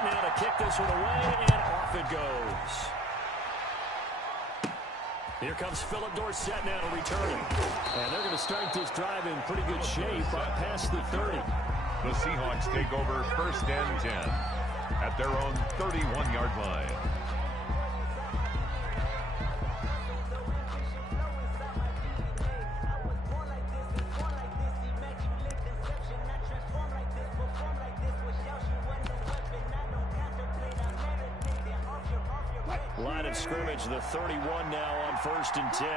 set now to kick this one away, and off it goes. Here comes Philip Dorsett now to return it. And they're going to start this drive in pretty good shape up past the 30. The Seahawks take over 1st and 10 at their own 31-yard line. Line of scrimmage, the 31 now on 1st and 10.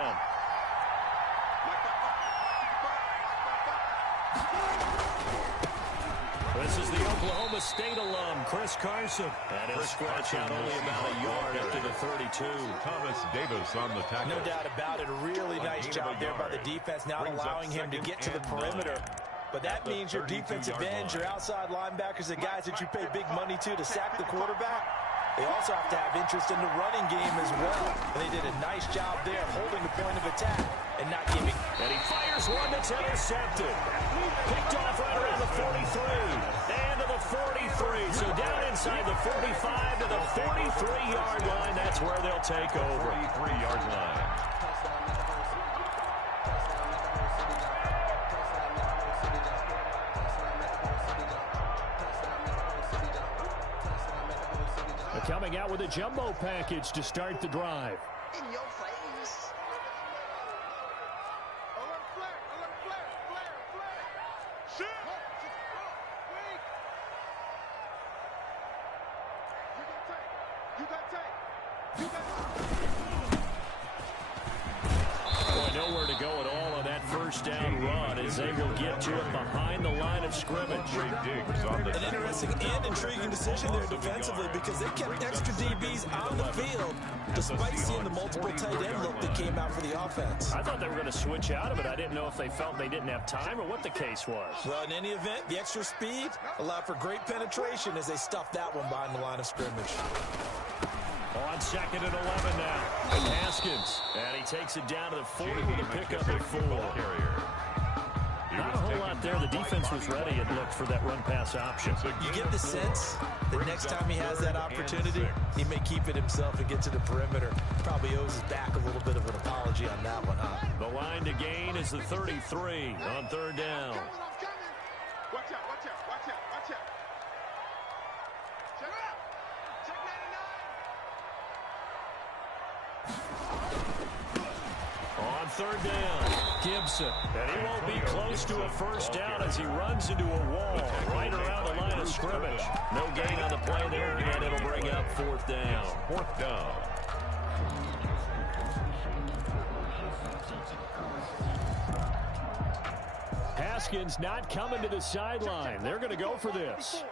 This is the Oklahoma State alum, Chris Carson. And he'll scratch out only about a yard up to the 32. Thomas Davis on the tackle. No doubt about it. A really nice job there by the defense, not allowing him to get to the perimeter. But that means your defensive ends, your outside linebackers, the guys that you pay big money to sack the quarterback, they also have to have interest in the running game as well. And they did a nice job there holding the point of attack and not giving. And he fires one that's intercepted. Picked off right around the 43. And to the 43. So down inside the 45 to the 43-yard line. That's where they'll take over. 43-yard line. Coming out with a jumbo package to start the drive. In your face. Boy, nowhere to go at all on that 1st down run as they will get to it behind the line of scrimmage. An interesting and intriguing decision there defensively because they kept extra DBs on the field despite seeing the multiple tight end look that came out for the offense. I thought they were going to switch out of it. I didn't know if they felt they didn't have time or what the case was. Well, in any event, the extra speed allowed for great penetration as they stuffed that one behind the line of scrimmage. On 2nd and 11 now. And Haskins. And he takes it down to the 40 with a pickup at 4. Not a whole lot there. The defense was ready, it looked, for that run-pass option. You get the sense that next time he has that opportunity, he may keep it himself and get to the perimeter. Probably owes his back a little bit of an apology on that one, huh? The line to gain is the 33 on 3rd down. Watch out, watch out, watch out, watch out. Check out. Check 99. On 3rd down, Gibson. And he won't be close to a 1st down as he runs into a wall right around the line of scrimmage. No gain on the play there, and it'll bring up 4th down. 4th down. Haskins not coming to the sideline. They're going to go for this.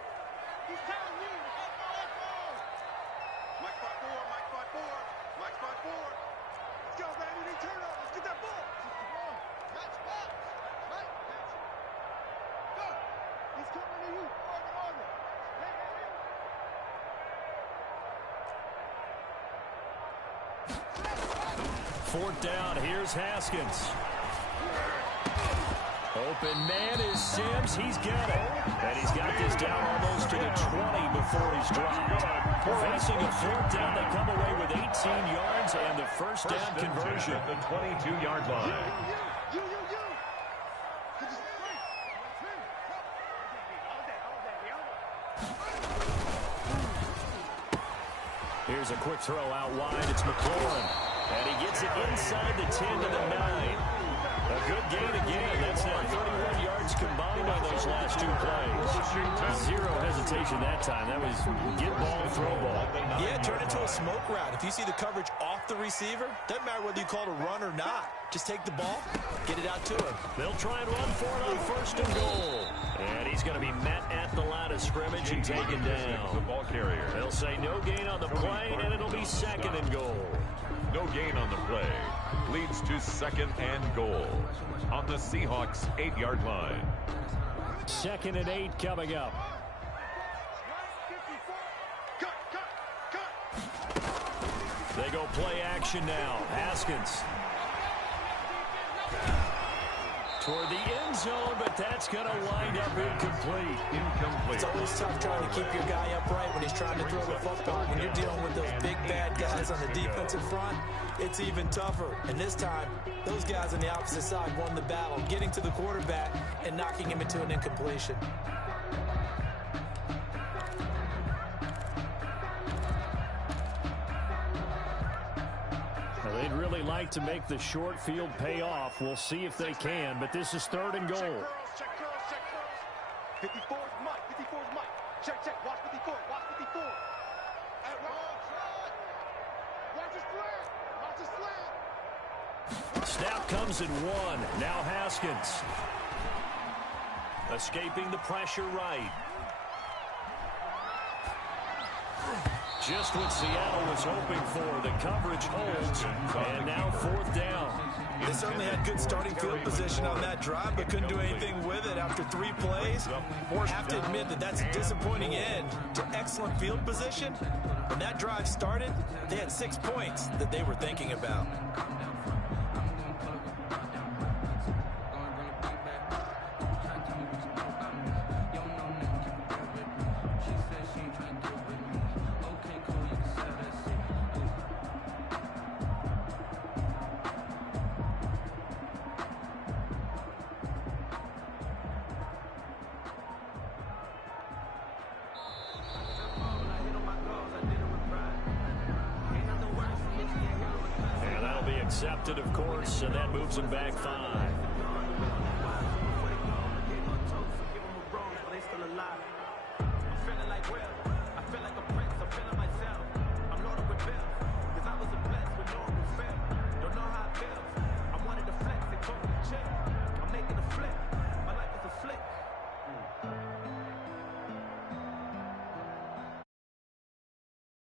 Fourth down, here's Haskins. Open man is Sims. He's got it. And he's got this down almost to the 20 before he's dropped. Facing a 4th down, they come away with 18 yards and the 1st down conversion. At the 22-yard line. Here's a quick throw out wide. It's McLaurin. And he gets it inside the 10 to the 9. A good gain again. That's now 31 yards combined on those last 2 plays. Zero hesitation that time. That was get ball, throw ball. Yeah, turn into a smoke route. If you see the coverage off the receiver, doesn't matter whether you call it a run or not. Just take the ball, get it out to him. They'll try and run for it on 1st and goal. And he's going to be met at the line of scrimmage and taken down. The ball carrier. They'll say no gain on the play, and it'll be 2nd and goal. No gain on the play. Leads to 2nd and goal on the Seahawks 8-yard line. 2nd and 8 coming up. They go play action now. Haskins. Toward the end zone, but that's going to wind up incomplete. It's always tough trying to keep your guy upright when he's trying to throw the football. When you're dealing with those big, bad guys on the defensive front, it's even tougher. And this time, those guys on the opposite side won the battle, getting to the quarterback and knocking him into an incompletion. They'd really like to make the short field pay off. We'll see if they can, but this is 3rd and goal. Check curls. 54 is Mike. 54 is Mike. Check. Watch 54. Watch 54. Hey, watch his slant. Watch his slant. Snap comes at 1. Now Haskins. Escaping the pressure right. Just what Seattle was hoping for. The coverage holds, and now 4th down. They certainly had good starting field position on that drive, but couldn't do anything with it after 3 plays. Have to admit that that's a disappointing end to excellent field position. When that drive started, they had 6 points that they were thinking about. Accepted, of course, and that moves him back 5.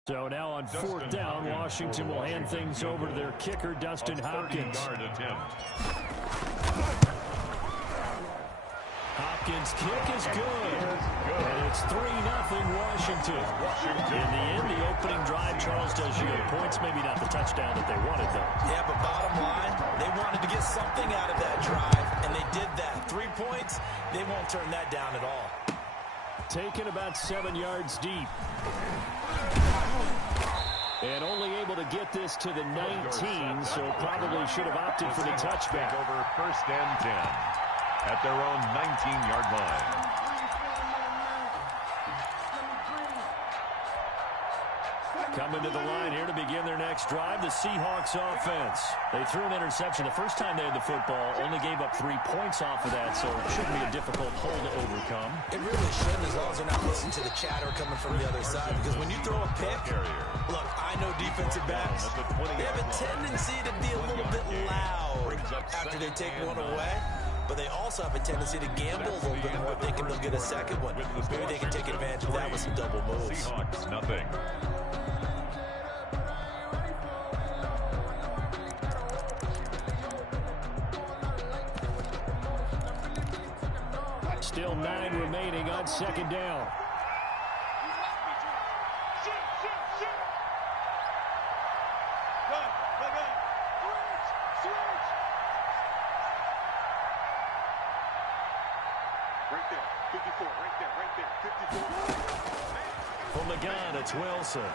So now on 4th down, Washington will hand things over to their kicker, Dustin Hopkins. Hopkins' kick is good. And it's 3-0 Washington. In the end, the opening drive, Charles, does you get points. Maybe not the touchdown that they wanted, though. Yeah, but bottom line, they wanted to get something out of that drive, and they did that. 3 points, they won't turn that down at all. Taken about 7 yards deep. And only able to get this to the 19, so probably should have opted for the touchback. Over 1st and 10 at their own 19-yard line. Coming to the line here to begin their next drive, the Seahawks offense. They threw an interception the first time they had the football, only gave up 3 points off of that, so it shouldn't be a difficult hole to overcome. It really shouldn't, as long as they're not listening to the chatter coming from the other side, because when you throw a pick, look, I know defensive backs, they have a tendency to be a little bit loud after they take one away. But they also have a tendency to gamble a little bit more, thinking they'll get a second one. Maybe they can take advantage of that with some double moves. Seahawks, nothing. Still 9 remaining on 2nd down. Right there, 54, right there, 54. From the gun, it's Wilson.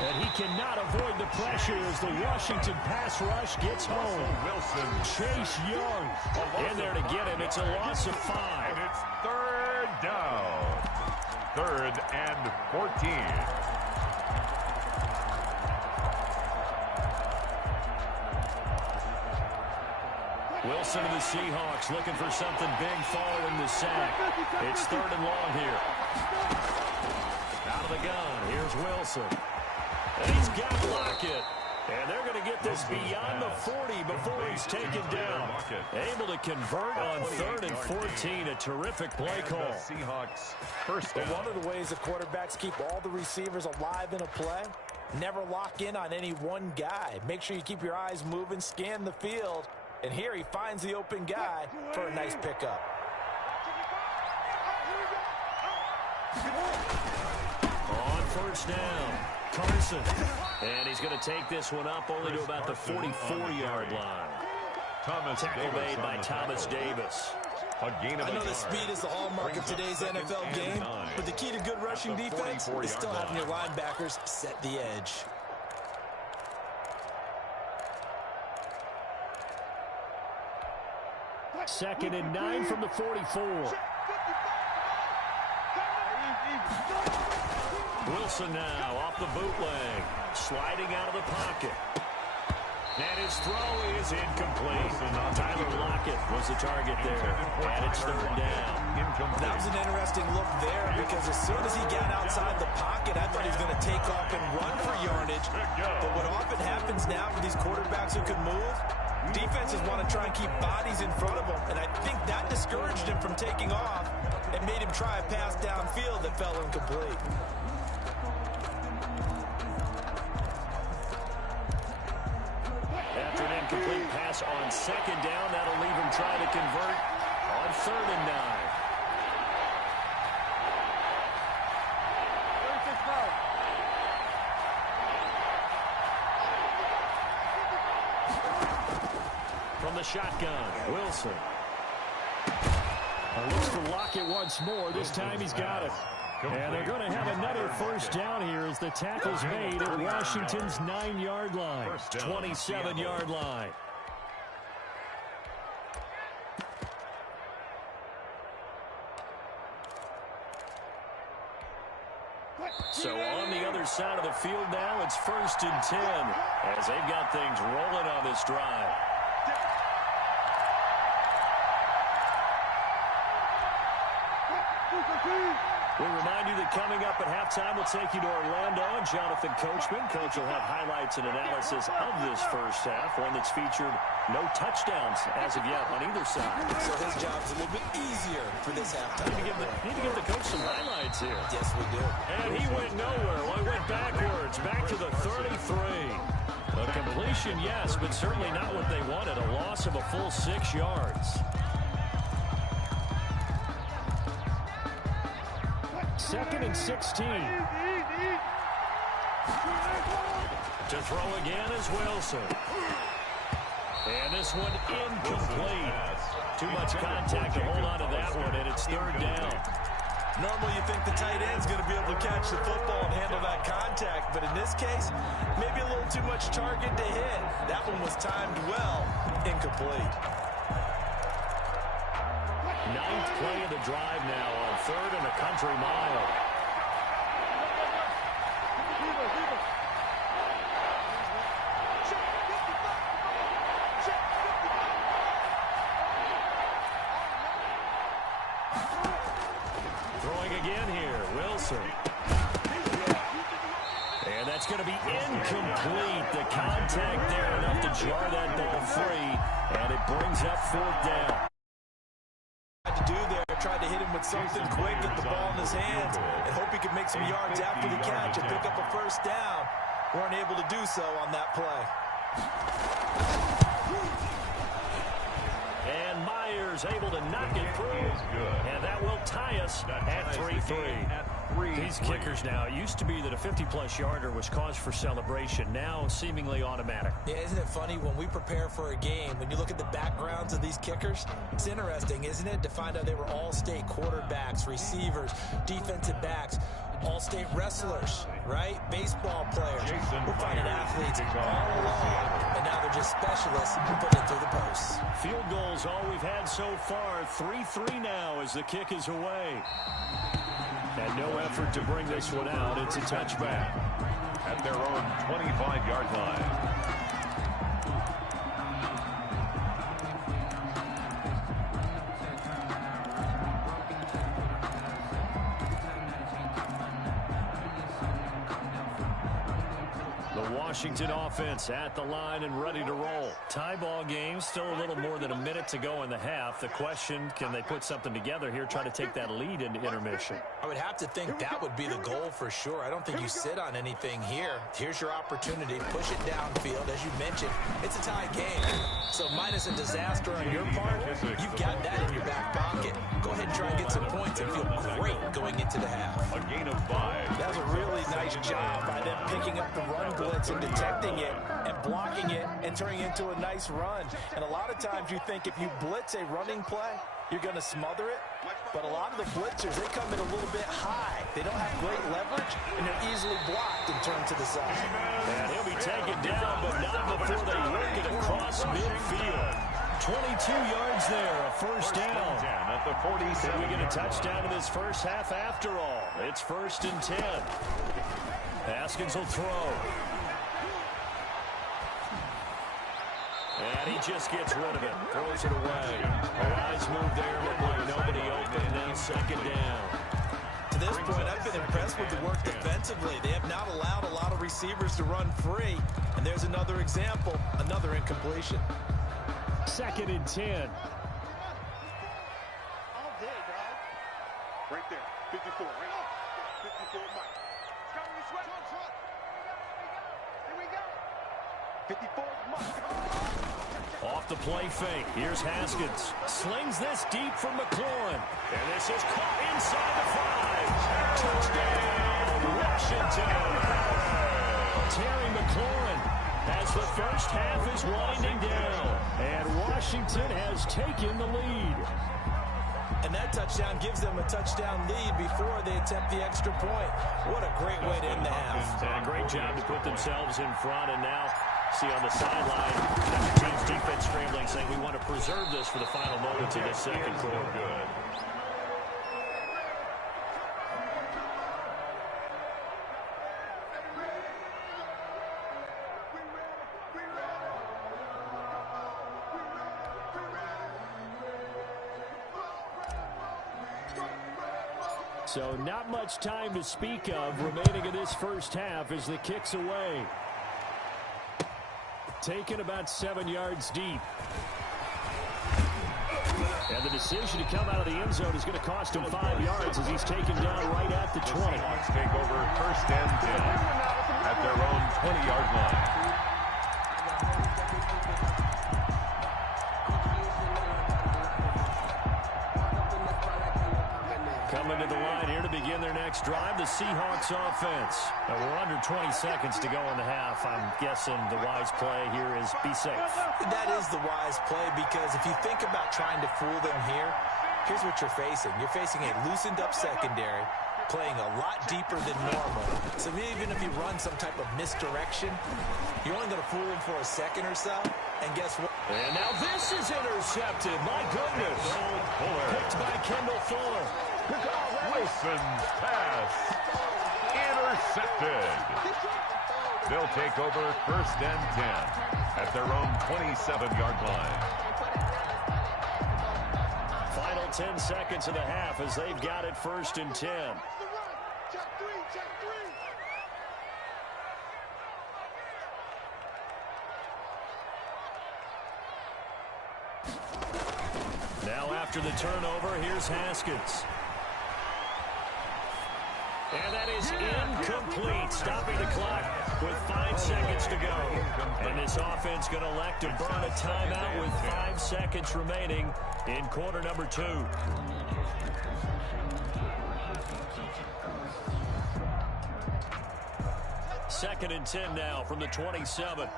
And he cannot avoid the pressure as the Washington pass rush gets home. Wilson. Chase Young in there to get him. It's a loss of 5. And it's 3rd down. 3rd and 14. Wilson of the Seahawks looking for something big following the sack. It's 3rd and long here. Out of the gun, here's Wilson. And he's got Lockett. And they're going to get this beyond the 40 before he's taken down. Able to convert on 3rd and 14. A terrific play call. Seahawks first down. One of the ways the quarterbacks keep all the receivers alive in a play, never lock in on any one guy. Make sure you keep your eyes moving, scan the field. And here he finds the open guy for a nice pickup. On 1st down, Carson. And he's going to take this one up only to about the 44-yard line. Tackle made by Thomas Davis. I know that speed is the hallmark of today's NFL game, but the key to good rushing defense is still having your linebackers set the edge. Second and 9 from the 44. Wilson now off the bootleg, sliding out of the pocket. And his throw is incomplete. Tyler Lockett was the target there, and it's third down. That was an interesting look there because as soon as he got outside the pocket, I thought he was going to take off and run for yardage. But what often happens now with these quarterbacks who can move, defenses want to try and keep bodies in front of them, and I think that discouraged him from taking off and made him try a pass downfield that fell incomplete. After an incomplete pass on second down, that'll leave him trying to convert on third and 9. From the shotgun, Wilson. Looks to lock it once more. This time he's got it. And they're going to have another first down here as the tackle's made at Washington's 9-yard line, 27-yard line. So on the other side of the field now, it's 1st and 10 as they've got things rolling on this drive. We remind you that coming up at halftime, we'll take you to Orlando and Jonathan Coachman. Coach will have highlights and analysis of this first half, one that's featured no touchdowns as of yet on either side. So his job's a little bit easier for this halftime. Need to give the coach some highlights here. Yes, we do. And he went nowhere. Well, he went backwards, back to the 33. A completion, yes, but certainly not what they wanted. A loss of a full 6 yards. Second and 16. To throw again is Wilson. And this one incomplete. Too much contact to hold on to that one, and it's third down. Normally you think the tight end's going to be able to catch the football and handle that contact, but in this case, maybe a little too much target to hit. That one was timed well, incomplete. 9th play of the drive now on 3rd and a country mile. Throwing again here, Wilson. And that's going to be incomplete. The contact there enough to jar that ball free, and it brings up 4th down. To do there, tried to hit him with something quick, get the ball in his hands, and hope he could make some yards after the catch and pick up a first down. Weren't able to do so on that play. And Myers able to knock it through, and that will tie us at 3-3. These kickers now, it used to be that a 50-plus yarder was cause for celebration, now seemingly automatic. Yeah, isn't it funny when we prepare for a game, when you look at the backgrounds of these kickers, it's interesting, isn't it, to find out they were all-state quarterbacks, receivers, defensive backs, all-state wrestlers, right? Baseball players. We're finding athletes all along, and now they're just specialists who put it through the posts. Field goals all we've had so far. 3-3 now as the kick is away. And no effort to bring this one out. It's a touchback. At their own 25-yard line. Washington offense at the line and ready to roll. Tie ball game, still a little more than a minute to go in the half. The question, can they put something together here, try to take that lead into intermission? I would have to think that would be the goal for sure. I don't think you sit on anything here. Here's your opportunity. Push it downfield. As you mentioned, it's a tie game. So minus a disaster on your part, you've got that in your back pocket. Go ahead and try and get some points and feel great going into the half. A gain of 5. That was a really nice job by them picking up the run blitz and detecting it and blocking it and turning it into a nice run. And a lot of times you think if you blitz a running play, you're going to smother it. But a lot of the blitzers, they come in a little bit high. They don't have great leverage, and they're easily blocked and turned to the side. And he'll be taken down, but not before they work it across midfield. 22 yards there, a first down. At the 47. Did we get a touchdown in this first half after all? It's 1st and 10. Haskins will throw. And he just gets rid of it. Throws it away. A wise move there. Looked like nobody open. Now 2nd down. To this point, I've been impressed with the work defensively. They have not allowed a lot of receivers to run free. And there's another example, another incompletion. 2nd and 10. All day, dog. Right there. 54. Right there. 54, Mike. Here we go. 54, Mike. Off the play fake. Here's Haskins. Slings this deep from McLaurin. And this is caught inside the 5. Touchdown, Washington. Terry McLaurin as the first half is winding down. And Washington has taken the lead. And that touchdown gives them a touchdown lead before they attempt the extra point. What a great way to end the half. And a great job to put themselves in front. And now see on the sideline, the team's defense scrambling, saying we want to preserve this for the final moments of this second quarter. Good. So not much time to speak of remaining in this first half as the kick's away. Taken about 7 yards deep. And the decision to come out of the end zone is going to cost him 5 yards as he's taken down right at the 20. The Seahawks take over 1st and 10 at their own 20-yard line. Coming to the line here to begin their next drive, the Seahawks offense. We're under 20 seconds to go in the half. I'm guessing the wise play here is be safe. That is the wise play because if you think about trying to fool them here, here's what you're facing. You're facing a loosened up secondary, playing a lot deeper than normal. So even if you run some type of misdirection, you're only going to fool them for a second or so. And guess what? And now this is intercepted. My goodness. Picked by Kendall Fuller. Wilson's pass intercepted. They'll take over 1st and 10 at their own 27-yard line. Final 10 seconds of the half as they've got it 1st and 10. Check 3, check 3. Now after the turnover, here's Haskins. And that is incomplete, stopping the clock with 5 seconds to go. And this offense going to elect to burn a timeout with 5 seconds remaining in quarter number 2. Second and 10 now from the 27.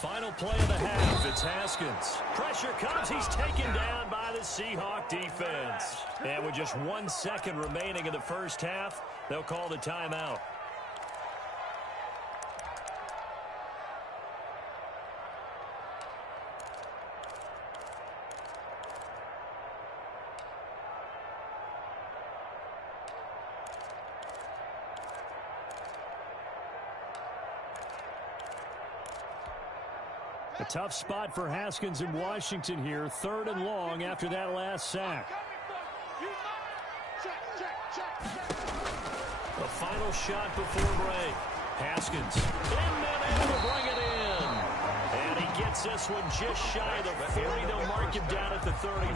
Final play of the half, it's Haskins. Pressure comes, he's taken down by the Seahawk defense. And with just 1 second remaining in the first half, they'll call the timeout. A tough spot for Haskins in Washington here. 3rd and long after that last sack. The final shot before break. Haskins in and able to bring it in. And he gets this one just shy of the 40. They'll mark him down at the 39.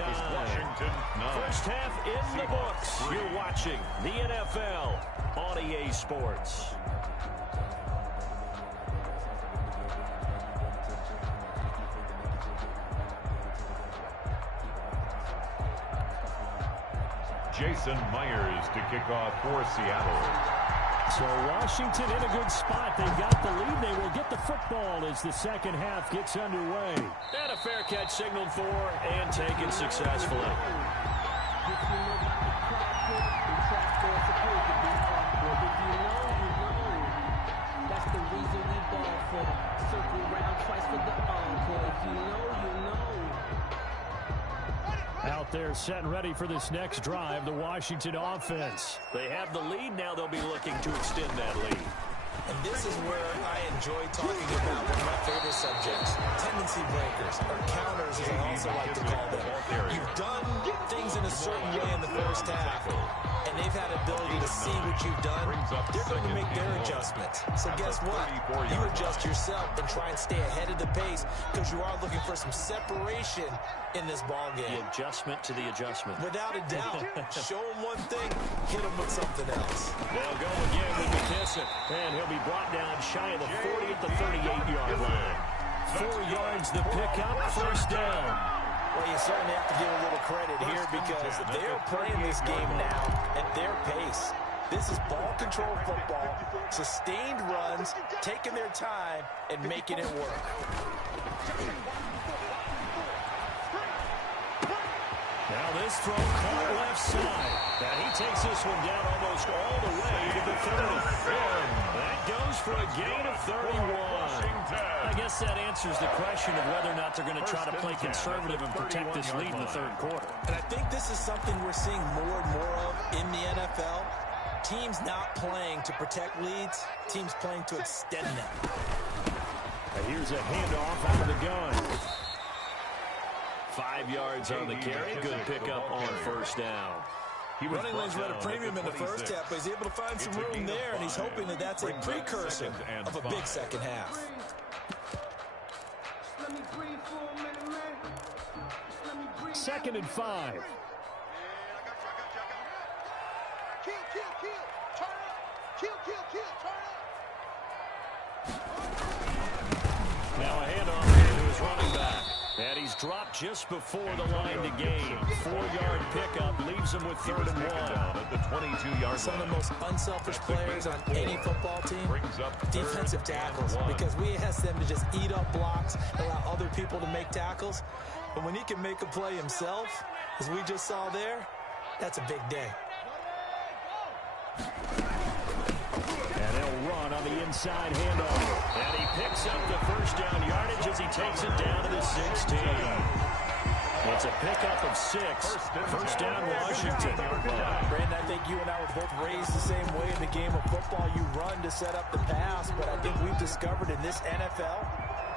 First half in the books. You're watching the NFL on EA Sports. Jason Myers to kick off for Seattle. So Washington in a good spot. They've got the lead. They will get the football as the second half gets underway. And a fair catch signaled for and taken successfully. That's the reason we ball for the circle round twice for the encore. If you know, you know. Out there set and ready for this next drive, the Washington offense. They have the lead. Now they'll be looking to extend that lead. And this is where I enjoy talking about one of my favorite subjects, tendency breakers, or counters as I also like to call them. You've done things in a certain way in the first half, and they've had ability to see what you've done. They're going to make their adjustments. So guess what? You adjust yourself and try and stay ahead of the pace because you are looking for some separation in this ball game. The adjustment to the adjustment. Without a doubt. Show him one thing, hit him with something else. They'll go again with McKissick, and he'll be brought down shy of the 40 at the 38-yard line. 4 yards the pickup, first down. Well, you certainly have to give a little credit here because they're playing this game now at their pace. This is ball control football, sustained runs, taking their time, and making it work. Now this throw caught left side. And he takes this one down almost all the way to the 30. That goes for a gain of 31. I guess that answers the question of whether or not they're going to try to play conservative and protect this lead in the third quarter. And I think this is something we're seeing more and more of in the NFL. Teams not playing to protect leads, teams playing to extend them. And here's a handoff out of the gun. 5 yards on the carry. Good pickup on first down. Running lanes were at a premium in the first half, but he's able to find some room there, and he's hoping that that's a precursor of a big second half. Second and 5. Kill, turn up. Kill, turn up. Now a handoff to his running back. And he's dropped just before the line to gain. 4-yard pickup leaves him with 3rd and 1. At the 22-yard Some of the most unselfish players on any football team, defensive tackles, because we ask them to just eat up blocks, allow other people to make tackles. But when he can make a play himself, as we just saw there, that's a big day. And they'll run on the inside handoff. And he picks up the first down yardage as he takes it down to the 16. It's a pickup of 6. First down, Washington. Brandon, I think you and I were both raised the same way in the game of football. You run to set up the pass, but I think we've discovered in this NFL,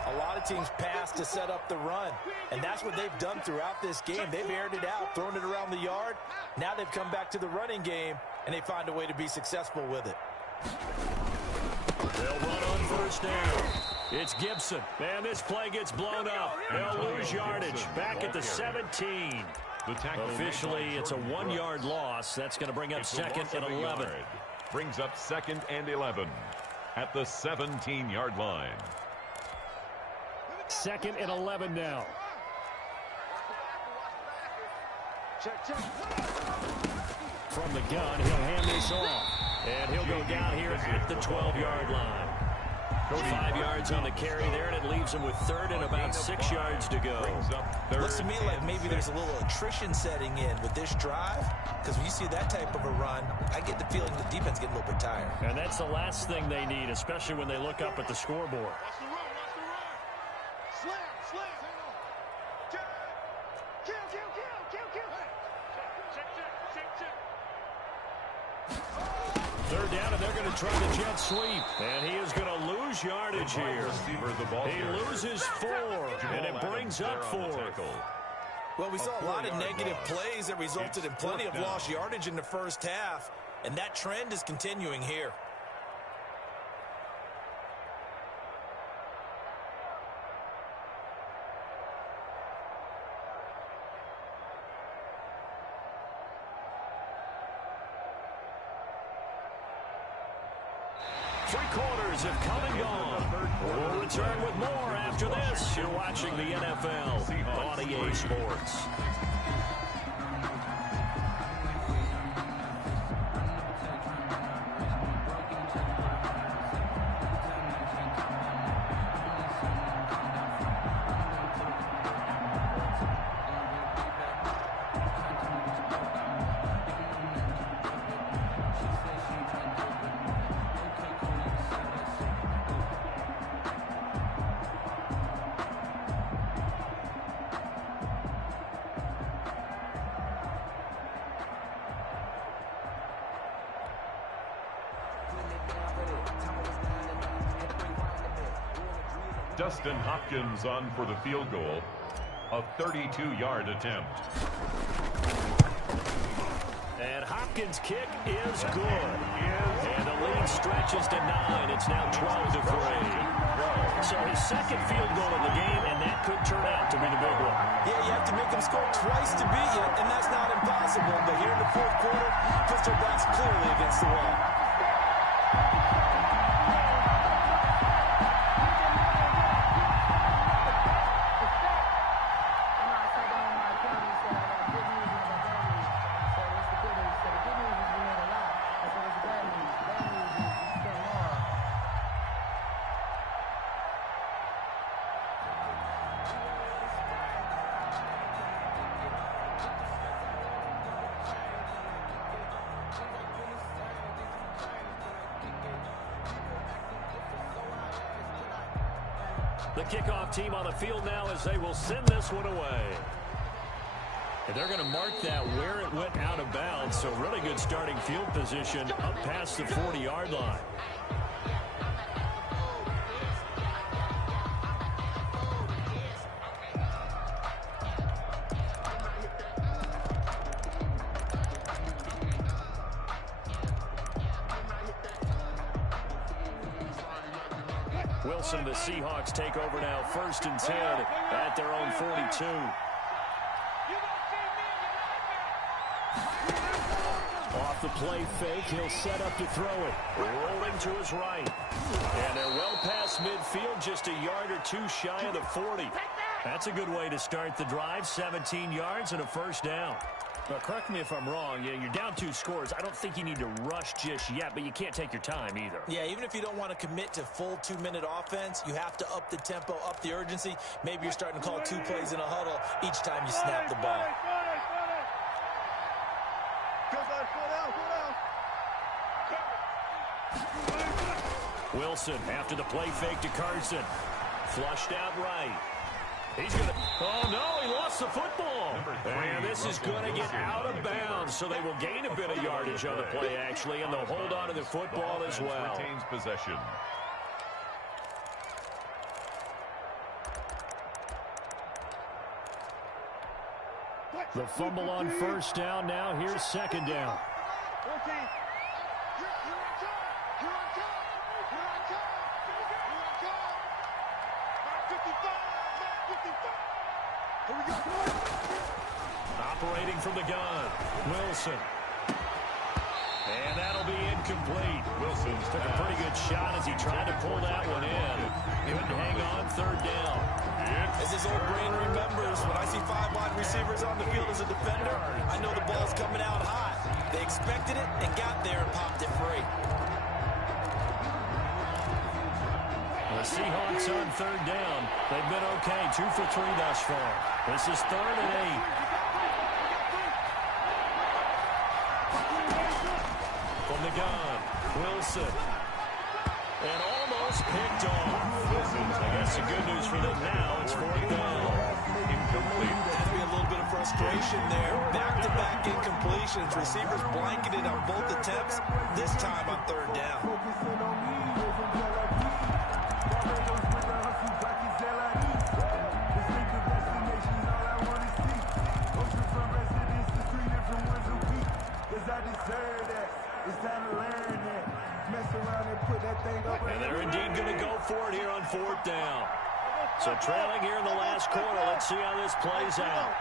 a lot of teams pass to set up the run, and that's what they've done throughout this game. They've aired it out, thrown it around the yard. Now they've come back to the running game, and they find a way to be successful with it. They'll run on first down. It's Gibson. And this play gets blown up. They'll lose yardage. Back at the 17. Officially, it's a 1-yard loss. That's going to bring up second and 11. Brings up second and 11 at the 17-yard line. Second and 11 now. From the gun, he'll hand this off. And he'll go down here at the 12-yard line. 5 yards on the carry there, and it leaves him with 3rd and about 6 yards to go. Looks to me like maybe there's a little attrition setting in with this drive, because when you see that type of a run, I get the feeling the defense getting a little bit tired. And that's the last thing they need, especially when they look up at the scoreboard. Watch the run. Slam. Kill. Third down, and they're going to try the jet sweep. And he is going to lose yardage here. He loses 4, and it brings up 4. Well, we saw a lot of negative plays that resulted in plenty of lost yardage in the first half, and that trend is continuing here. Three quarters have come and gone. We'll return with more after this. You're watching the NFL on EA Sports. Dustin Hopkins on for the field goal. A 32-yard attempt. And Hopkins' kick is good. And the lead stretches to 9. It's now 12-3. So his second field goal of the game, and that could turn out to be the big one. Yeah, you have to make them score twice to beat you, and that's not impossible. But here in the fourth quarter, puts their backs clearly against the wall. The kickoff team on the field now as they will send this one away. And they're going to mark that where it went out of bounds. So really good starting field position up past the 40-yard line. Wilson, the Seahawks take over now, 1st and 10 at their own 42. Off the play fake, he'll set up to throw it. Rolling to his right. And they're well past midfield, just a yard or two shy of the 40. That's a good way to start the drive, 17 yards and a first down. Well, correct me if I'm wrong. You're down 2 scores. I don't think you need to rush just yet, but you can't take your time either. Yeah, even if you don't want to commit to full 2-minute offense, you have to up the tempo, up the urgency. Maybe you're starting to call 2 plays in a huddle each time you snap the ball. Wilson after the play fake to Carson. Flushed out right. He's going to... Oh, no, he lost the football. And this is going to get out of bounds, so they will gain a bit of yardage on the play, actually, and they'll hold on to the football as well. Retains possession. The fumble on first down. Now here's second down. Operating from the gun, Wilson. And that'll be incomplete. Wilson took a pretty good shot as he tried to pull that one in. Couldn't hang on, third down. As his old brain remembers, when I see 5 wide receivers on the field as a defender, I know the ball's coming out hot. They expected it and got there and popped it free. The Seahawks on third down. They've been okay, 2 for 3 thus far. This is 3rd and 8. From the gun, Wilson. And almost picked off. I guess the good news for them now, it's 4th down. Incomplete. Has to be a little bit of frustration there. Back-to-back incompletions. Receivers blanketed on both attempts, this time on third down. And they're indeed going to go for it here on 4th down. So trailing here in the last quarter. Let's see how this plays out.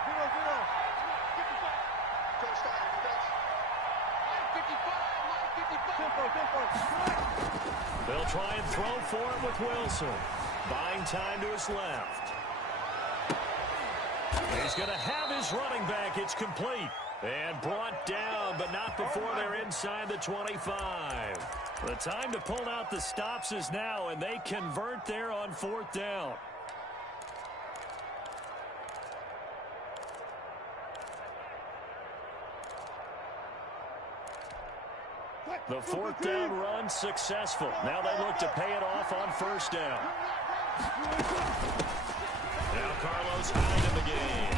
They'll try and throw for it with Wilson. Buying time to his left. He's going to have his running back. It's complete. And brought down, but not before they're inside the 25. The time to pull out the stops is now, and they convert there on 4th down. The 4th down run successful. Now they look to pay it off on 1st down. Now Carlos Hyde in the game.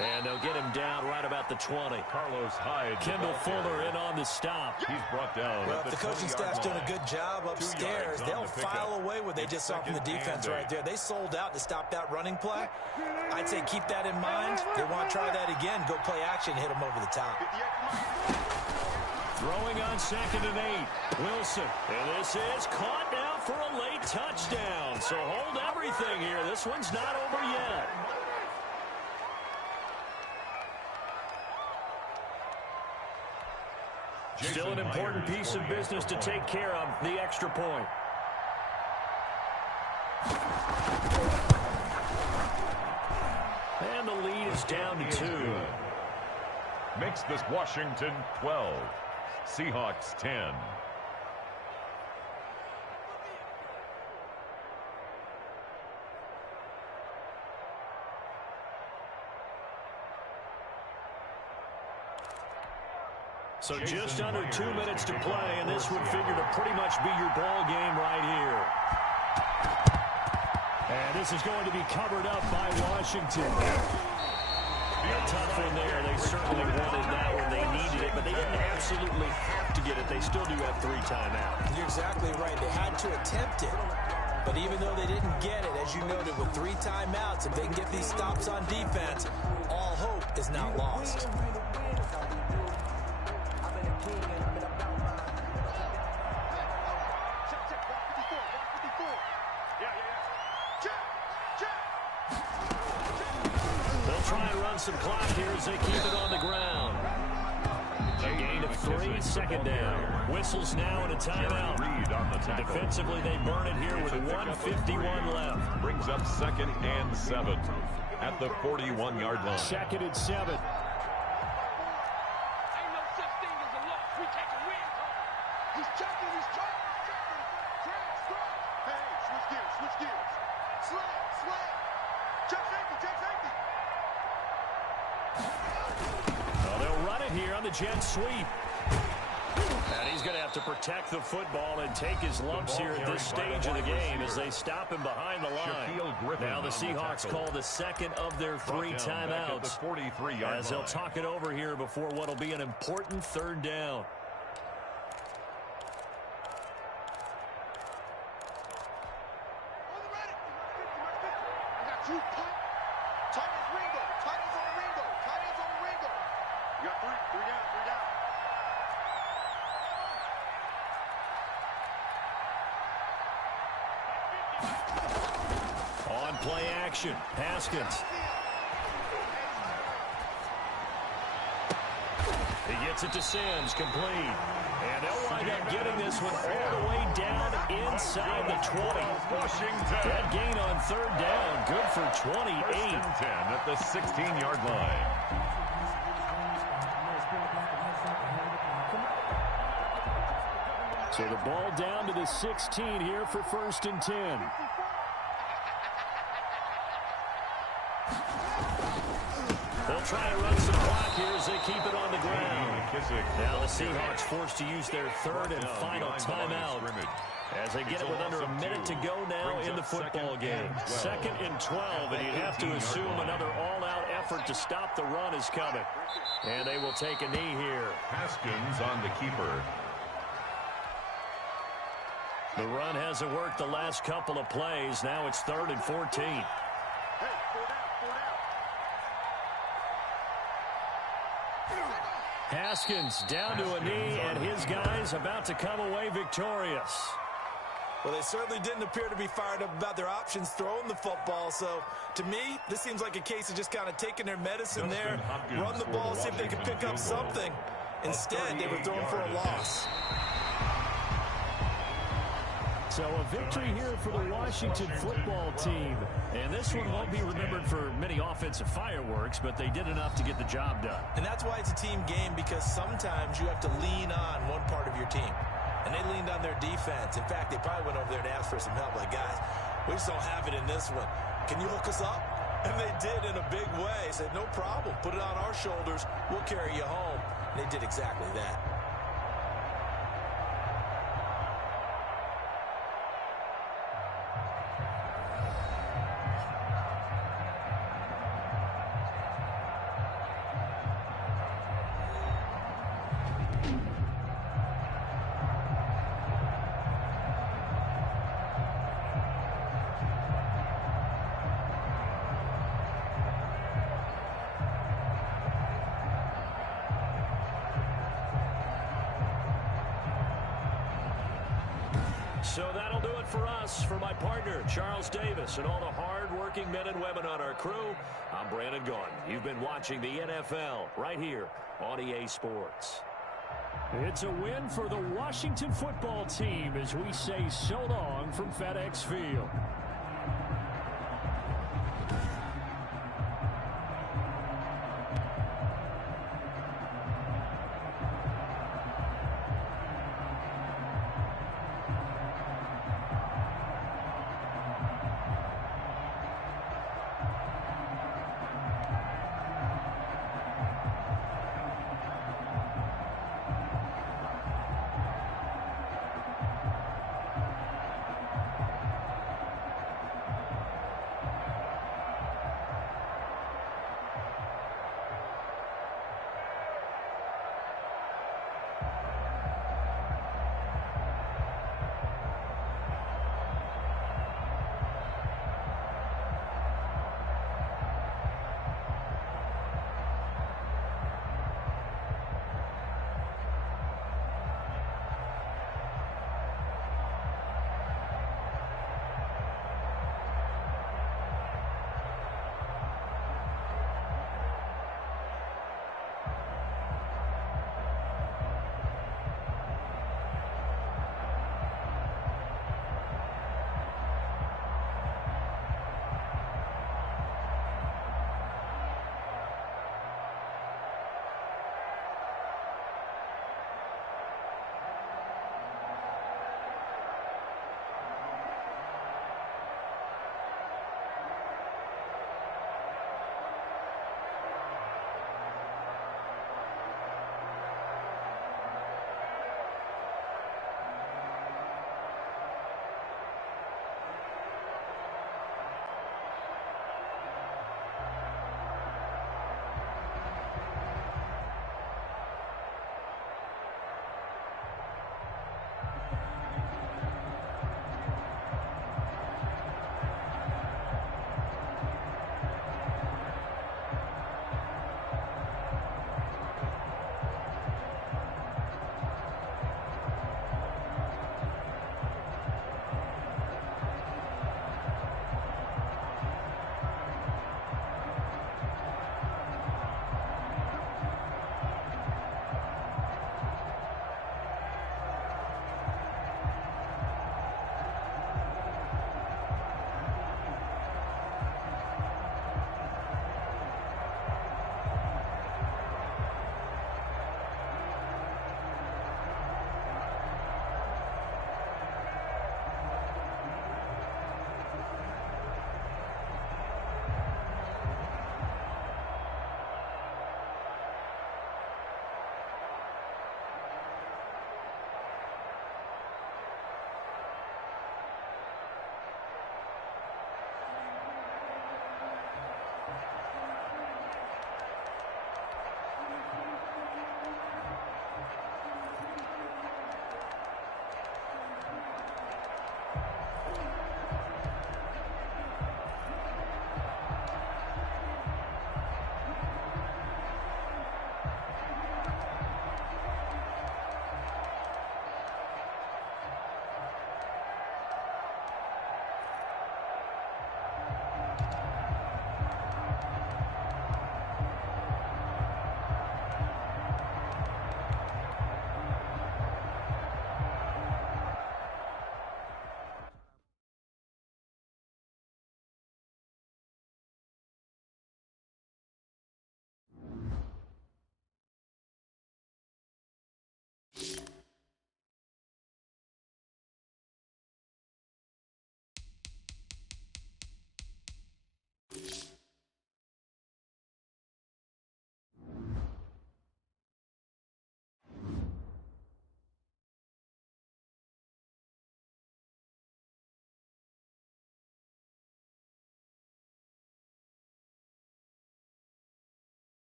And they'll get him down right about the 20. Carlos Hyde. Kendall Fuller in on the stop. He's brought down. Well, if the coaching staff's doing a good job upstairs, they'll file away what they just saw from the defense right there. They sold out to stop that running play. I'd say keep that in mind. They want to try that again. Go play action, hit them over the top. Throwing on 2nd and 8. Wilson. And this is caught now for a late touchdown. So hold everything here. This one's not over yet. Still an important piece of business to take care of, the extra point. And the lead is down to 2. Makes this Washington 12. Seahawks 10. So just under 2 minutes to play, and this would figure to pretty much be your ball game right here. And this is going to be covered up by Washington. A tough one there. They certainly wanted that one. They needed it, but they didn't absolutely have to get it. They still do have 3 timeouts. You're exactly right. They had to attempt it. But even though they didn't get it, as you noted, with 3 timeouts, if they can get these stops on defense, all hope is not lost. Some clock here as they keep it on the ground. A gain of 3, 2nd down. Whistles now and a timeout. Defensively, they burn it here with 1:51 left. Brings up 2nd and 7 at the 41-yard line. 2nd and 7. Jet sweep. And he's going to have to protect the football and take his lumps here at this stage of the game as they stop him behind the line. Now the Seahawks call the 2nd of their 3 timeouts as they'll talk it over here before what will be an important 3rd down. On play action, Haskins. He gets it to Sims, complete. And they'll wind up getting this one all the way down inside the 20. Washington. That gain on 3rd down, good for 28. 1st and 10 at the 16-yard line. So the ball down to the 16 here for 1st and 10. They'll try to run some clock here as they keep it on the ground. Now the Seahawks forced to use their 3rd and final timeout as they get it with under a minute to go now in the football game. 2nd and 12, and you'd have to assume another all-out effort to stop the run is coming. And they will take a knee here. Haskins on the keeper. The run hasn't worked the last couple of plays. Now it's 3rd and 14. Haskins down to a knee, and his guys about to come away victorious. Well, they certainly didn't appear to be fired up about their options throwing the football. So, to me, this seems like a case of just kind of taking their medicine there, run the ball, see if they can pick up something. Instead, they were thrown for a loss. So a victory here for the Washington football team. And this one won't be remembered for many offensive fireworks, but they did enough to get the job done. And that's why it's a team game, because sometimes you have to lean on one part of your team. And they leaned on their defense. In fact, they probably went over there and asked for some help. Like, guys, we just don't have it in this one. Can you hook us up? And they did in a big way. Said, no problem. Put it on our shoulders. We'll carry you home. And they did exactly that. So that'll do it for us. For my partner, Charles Davis, and all the hard-working men and women on our crew, I'm Brandon Gaudin. You've been watching the NFL right here on EA Sports. It's a win for the Washington football team as we say so long from FedEx Field.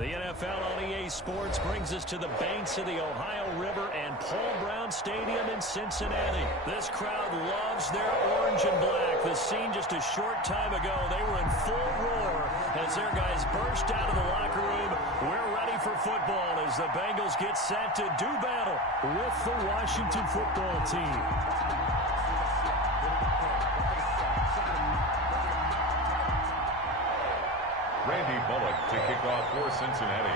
The NFL on EA Sports brings us to the banks of the Ohio River and Paul Brown Stadium in Cincinnati. This crowd loves their orange and black. The scene just a short time ago, they were in full roar as their guys burst out of the locker room. We're ready for football as the Bengals get set to do battle with the Washington football team. Randy Bullock to kick off for Cincinnati.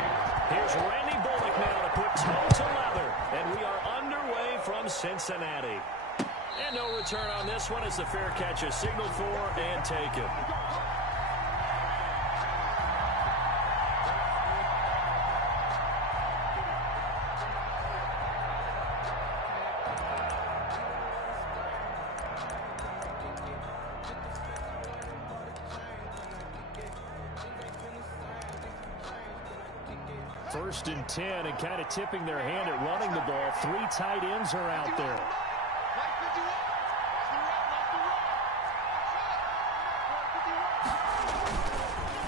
Here's Randy Bullock now to put toe to leather, and we are underway from Cincinnati. And no return on this one as the fair catch is signaled for and taken. First and 10, and kind of tipping their hand at running the ball. 3 tight ends are out there.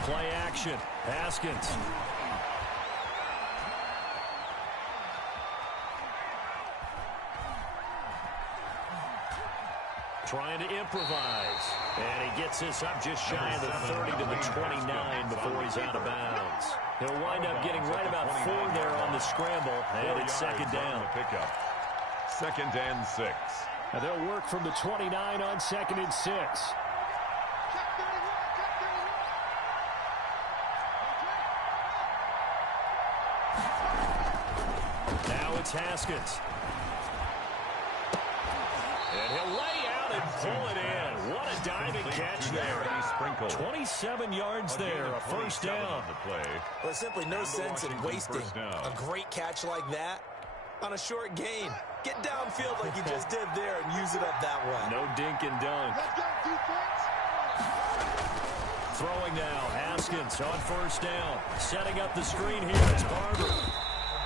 Play action. Haskins. Trying to improvise. And he gets this up just shy of the 30 to the 29 before he's out of bounds. He'll wind up getting right about 4 there on the scramble, and it's second down. Pickup. Second and 6. Now they'll work from the 29 on second and 6. Now it's Haskins. And he'll lay out and pull it in. What a diving catch there. 27 yards there, a first down. Well, there's simply no sense in wasting a great catch like that on a short gain. Get downfield like you just did there and use it up that way. No dink and dunk. Throwing now, Haskins on first down. Setting up the screen here, it's Barber.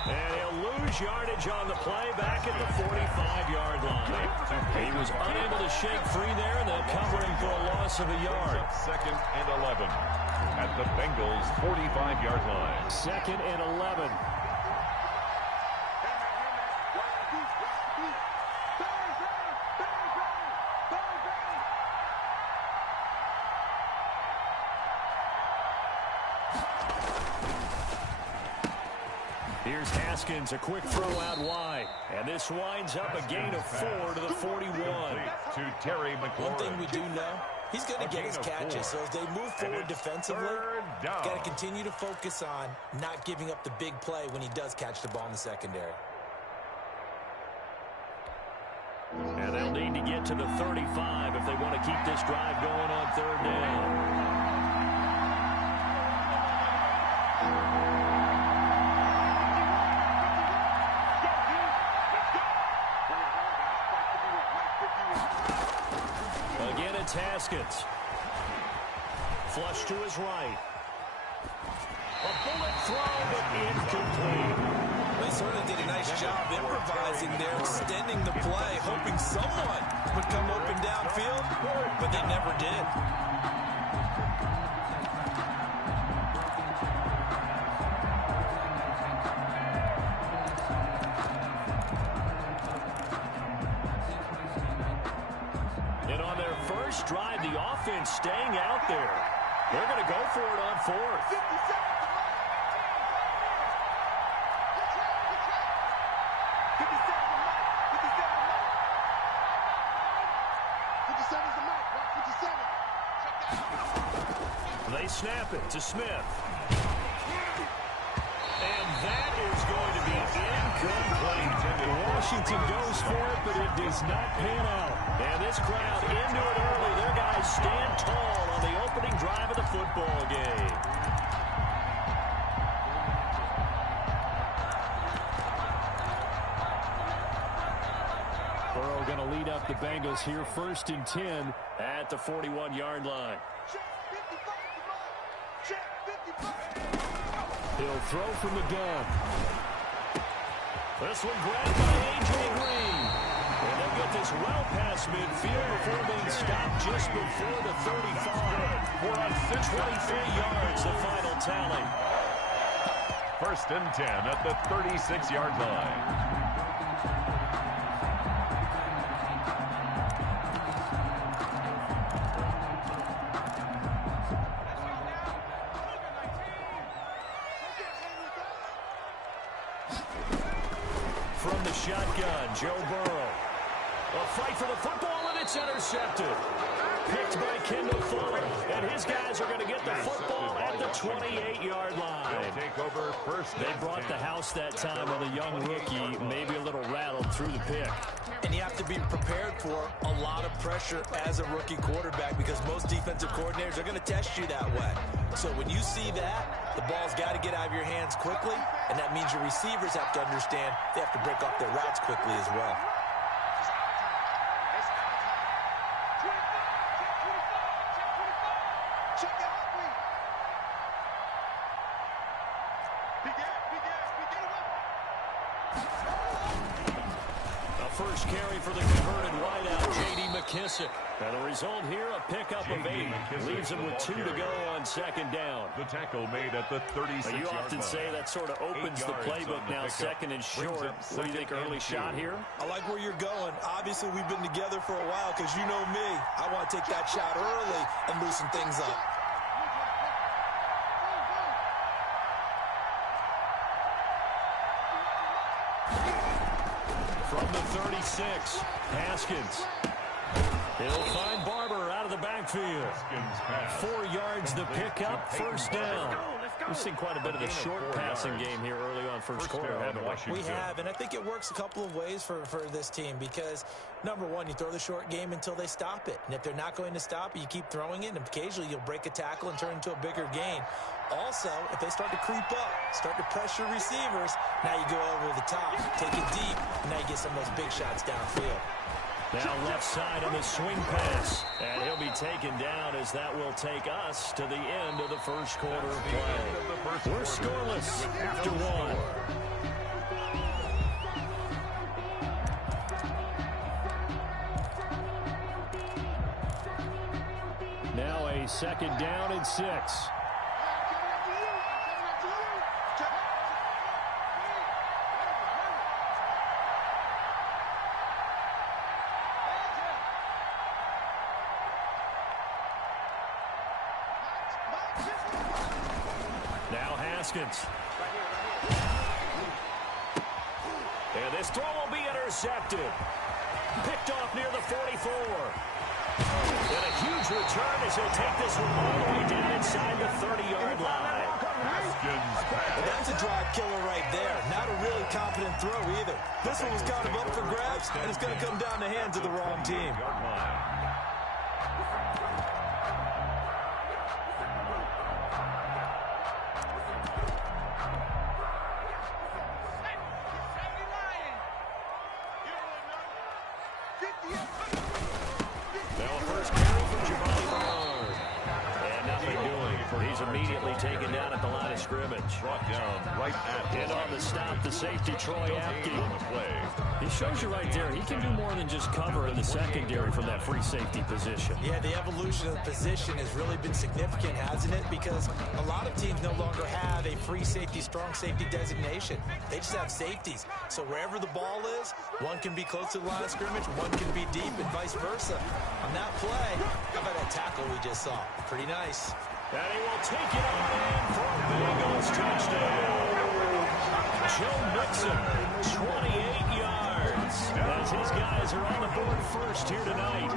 And he'll lose yardage on the play back at the 45-yard line. He was unable to shake free there, and they'll cover him for a loss of a yard. Second and 11 at the Bengals' 45-yard line. Second and 11. Here's Haskins, a quick throw out wide. And this winds up a gain of 4 to the 41. To Terry McLaurin. One thing we do know, he's going to get his catches. So as they move forward defensively, got to continue to focus on not giving up the big play when he does catch the ball in the secondary. And they'll need to get to the 35 if they want to keep this drive going on third down. Again, it's Haskins. Flush to his right. A bullet throw, but incomplete. They certainly did a nice job improvising there, extending the play, hoping someone would come open downfield, but they never did. And on their first drive, the offense staying out there. They're going to go for it on fourth. They snap it to Smith. And that is going to be incomplete. Washington goes for it, but it does not pan out. And this crowd into it early. Their guys stand tall on the opening drive of the football game. Burrow going to lead up the Bengals here, first and 10 at the 41-yard line. He'll throw from the gun. This one grabbed by A.J. Green. And they'll get this well past midfield before being stopped just before the 35. We're on 23 yards, the final tally. First and 10 at the 36-yard line. From the shotgun, Joe Burrow. A fight for the football, and it's intercepted. Picked by Kendall Fuller, and his guys are going to get the football at the 28-yard line. Take over first. They brought the house that time with a young rookie, maybe a little rattled through the pick. And you have to be prepared for a lot of pressure as a rookie quarterback because most defensive coordinators are going to test you that way. So when you see that, the ball's got to get out of your hands quickly, and that means your receivers have to understand they have to break off their routes quickly as well. First carry for the converted wideout, J.D. McKissick. And the result here, a pickup of 8. Leaves him with 2 to go on second down. The tackle made at the 36-yard line. You often say that sort of opens the playbook now, second and short. What do you think, early shot here? I like where you're going. Obviously, we've been together for a while because you know me. I want to take that shot early and loosen things up. From the 36, Haskins. He'll find Barber out of the backfield. 4 yards the pickup, first down. We've seen quite a bit of the short passing game here early on first quarter, haven't we? We have, and I think it works a couple of ways for this team because, number one, you throw the short game until they stop it. And if they're not going to stop it, you keep throwing it, and occasionally you'll break a tackle and turn into a bigger gain. Also, if they start to creep up, start to pressure receivers, now you go over the top, take it deep, and now you get some of those big shots downfield. Now left side on the swing pass, and he'll be taken down as that will take us to the end of the first quarter of play. We're scoreless after 1. Now a second down and 6. Now Haskins. And this throw will be intercepted. Picked off near the 44. And a huge return as he'll take this one all the way down inside the 30-yard line. That's a drive killer right there. Not a really confident throw either. This one was kind of up for grabs, and it's going to come down the hands of the wrong team. Immediately taken down at the line of scrimmage. Brought down right at and on the stop, the safety, Troy Apke. On the play. He shows you right there, he can do more than just cover in the secondary from that free safety position. Yeah, the evolution of the position has really been significant, hasn't it? Because a lot of teams no longer have a free safety, strong safety designation. They just have safeties. So wherever the ball is, one can be close to the line of scrimmage, one can be deep, and vice versa. On that play, how about that tackle we just saw? Pretty nice. And he will take it on in for a Bengals touchdown. Joe Mixon, 28 yards. As his guys are on the board first here tonight.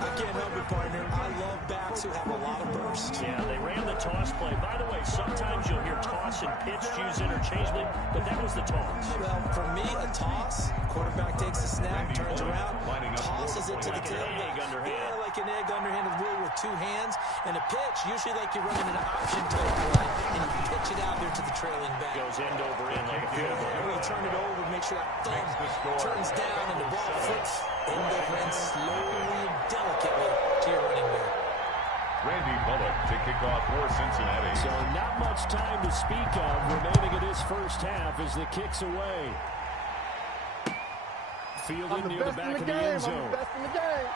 I can't help it, partner. I love backs who have a lot of burst. Yeah, they ran the toss play. By the way, sometimes you'll hear toss and pitch used interchangeably, but that was the toss. Well, for me, a toss, quarterback takes the snap, turns around, tosses it to the tailback. Yeah, like an egg underhanded really with 2 hands. And a pitch, usually like you're running an option type play, and you pitch it out there to the trailing back. Goes end over end like a field goal. When you turn it over, make sure that thumb turns down and the ball flips end over end slowly and delicately to your running back. Randy Bullock to kick off for Cincinnati. So not much time to speak of remaining in this first half as the kick's away. Fielded near the back of the end zone. I'm the best in the game.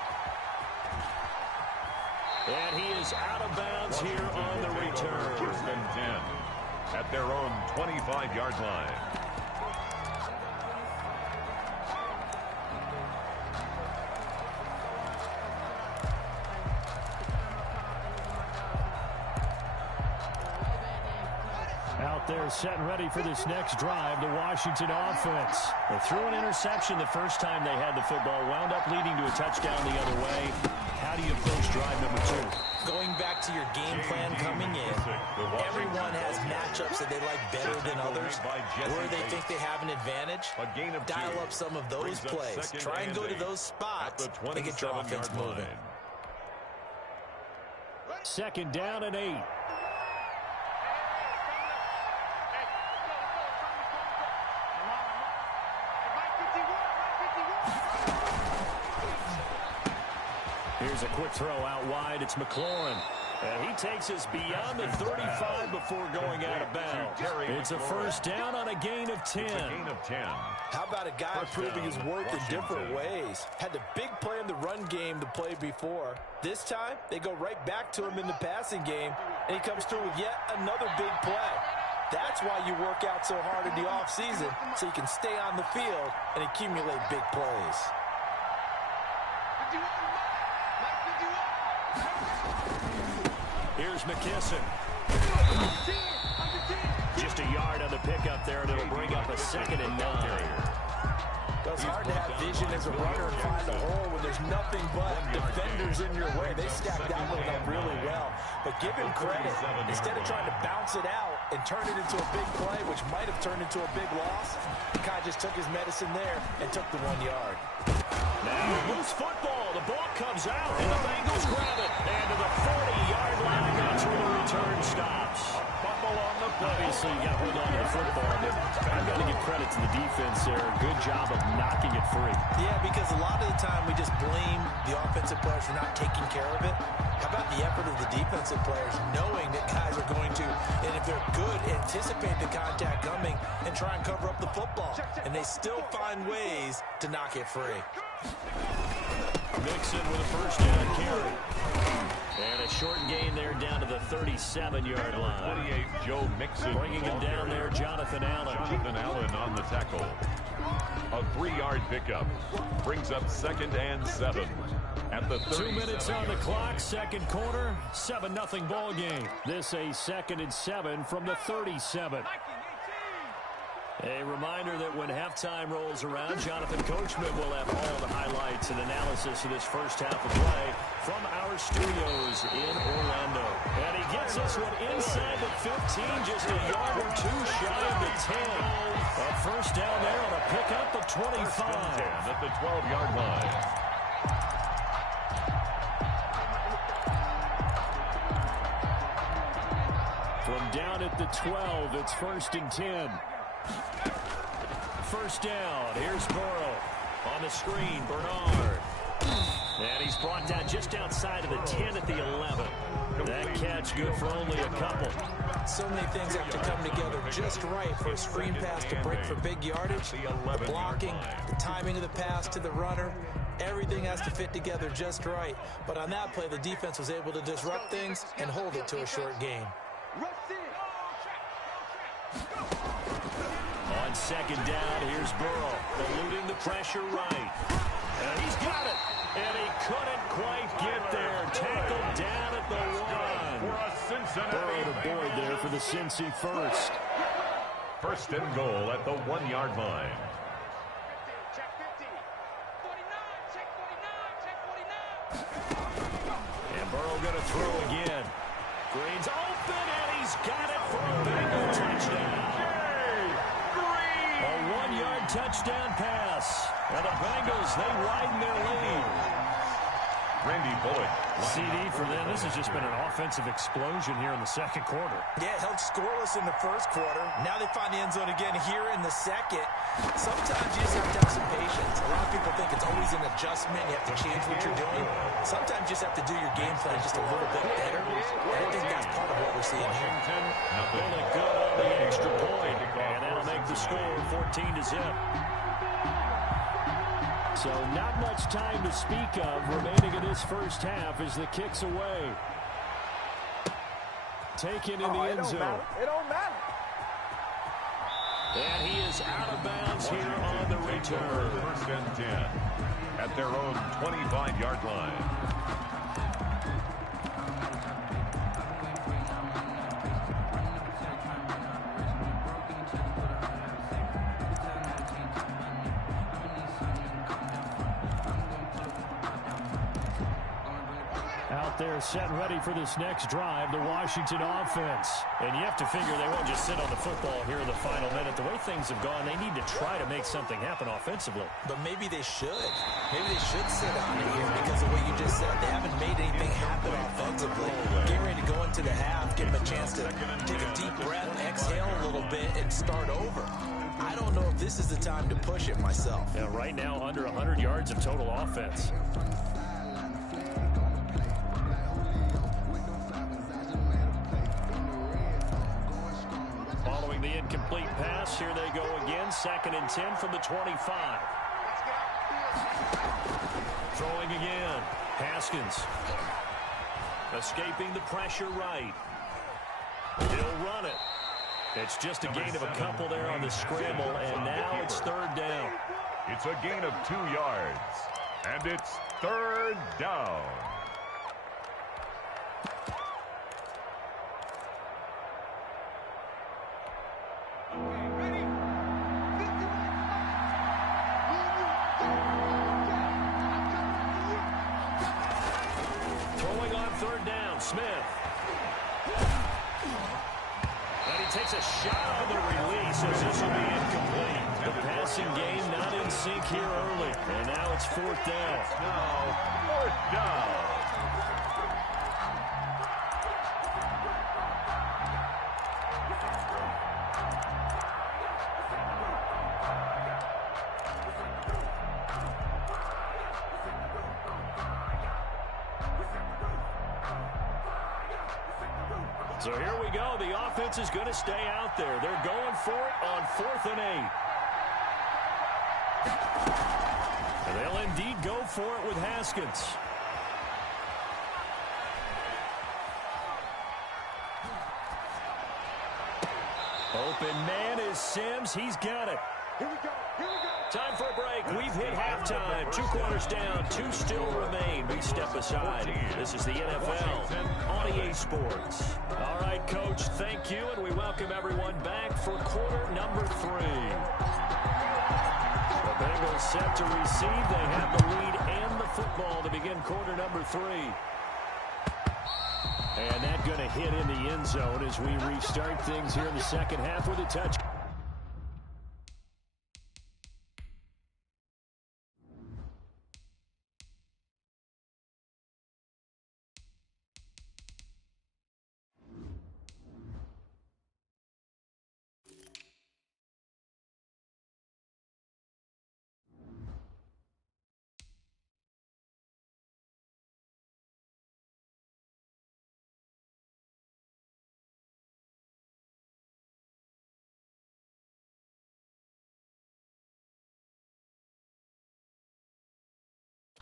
And he is out of bounds here on the return. First and 10. at their own 25-yard line. Out there set and ready for this next drive, the Washington offense. They threw an interception the first time they had the football, wound up leading to a touchdown the other way. How do you approach drive number 2? Going back to your game plan coming in, everyone has matchups that they like better than others, where they think they have an advantage. Dial up some of those plays. Try and go to those spots and get your offense moving. Second down and 8. Here's a quick throw out wide. It's McLaurin. And he takes us beyond the 35 before going out of bounds. It's a first down on a gain of 10. How about a guy proving his worth in different ways? Had the big play in the run game to play before. This time, they go right back to him in the passing game, and he comes through with yet another big play. That's why you work out so hard in the offseason, so you can stay on the field and accumulate big plays. Here's McKisson. Just a yard on the pickup there, and it'll bring up a 2nd and 9. It's hard to have vision as a runner and find a hole when there's nothing but defenders in your way. They stacked that one up really well. But give him credit. Instead of trying to bounce it out and turn it into a big play, which might have turned into a big loss, the guy just took his medicine there and took the 1 yard. Now, loose football. The ball comes out, and the Bengals grab it. And to the 40-yard line, that's where the return stops. Obviously, you got to hold on to the football, but I've got to give credit to the defense there. Good job of knocking it free. Yeah, because a lot of the time we just blame the offensive players for not taking care of it. How about the effort of the defensive players knowing that guys are going to, and if they're good, anticipate the contact coming and try and cover up the football. And they still find ways to knock it free. Mixon with a first down carry. And a short gain there down to the 37-yard line. 28, Joe Mixon. Bringing him down there, Jonathan Allen. Jonathan Allen on the tackle. A 3-yard pickup. Brings up 2nd and 7. At the 2 minutes on the clock, second quarter, 7-0 ball game. This a 2nd and 7 from the 37. A reminder that when halftime rolls around, Jonathan Coachman will have all the highlights and analysis of this first half of play from our studios in Orlando. And he gets us one inside the 15, just a yard or 2 shy of the 10. A first down there on a pickup of 25. At the 12-yard line. From down at the 12, it's 1st and 10. First down. Here's Burrow. On the screen, Bernard. And he's brought down just outside of the 10 at the 11. That catch good for only a couple. So many things have to come together just right for a screen pass to break for big yardage. The blocking, the timing of the pass to the runner, everything has to fit together just right. But on that play, the defense was able to disrupt things and hold it to a short gain. On second down, here's Burrow, eluding the pressure right. And he's got it. And he couldn't quite get there. Tackled down at the 1. Burrow to Boyd there for the Cincy first. 1st and goal at the 1-yard line. And Burrow going to throw again. Green's open, and he's got it for a Bengal touchdown. A 1-yard touchdown pass. And the Bengals, they widen their lead. Randy Bullock. CD for them. This has just been an offensive explosion here in the second quarter. Yeah, held scoreless in the first quarter. Now they find the end zone again here in the second. Sometimes you just have to have some patience. A lot of people think it's always an adjustment. You have to change what you're doing. Sometimes you just have to do your game plan just a little bit better. And I think that's part of what we're seeing here. Bullock good on the extra point. And that'll make the score 14-0. So not much time to speak of remaining in this first half as the kick's away. Taken in the end zone. It don't matter. is out of bounds here on the return. First and 10 at their own 25-yard line. Out there set ready for this next drive, the Washington offense. And you have to figure they won't just sit on the football here in the final minute. The way things have gone, they need to try to make something happen offensively. But maybe they should. Maybe they should sit on it here because of what you just said. They haven't made anything happen offensively. Getting ready to go into the half, give them a chance to take a deep breath, exhale a little bit, and start over. I don't know if this is the time to push it myself. Yeah, right now, under 100 yards of total offense. Following the incomplete pass, here they go again. 2nd and 10 from the 25. Throwing again. Haskins. Escaping the pressure right. He'll run it. It's just a gain of a couple there on the scramble, and now it's 3rd down. It's a gain of 2 yards, and it's 3rd down. Throwing on 3rd down, Smith. And he takes a shot on the release as this will be incomplete. The passing game not in sync here early. And now it's 4th down. Now 4th down. So here we go. The offense is going to stay out there. They're going for it on 4th and 8. And they'll indeed go for it with Haskins. Open man is Sims. He's got it. Here we go. Here we go. Time for a break. We've hit halftime. 2 quarters down. 2 still remain. We step aside. This is the NFL on EA Sports. All right, Coach, thank you, and we welcome everyone back for quarter number 3. The Bengals set to receive. They have the lead and the football to begin quarter number 3. And that going to hit in the end zone as we restart things here in the second half with a touch.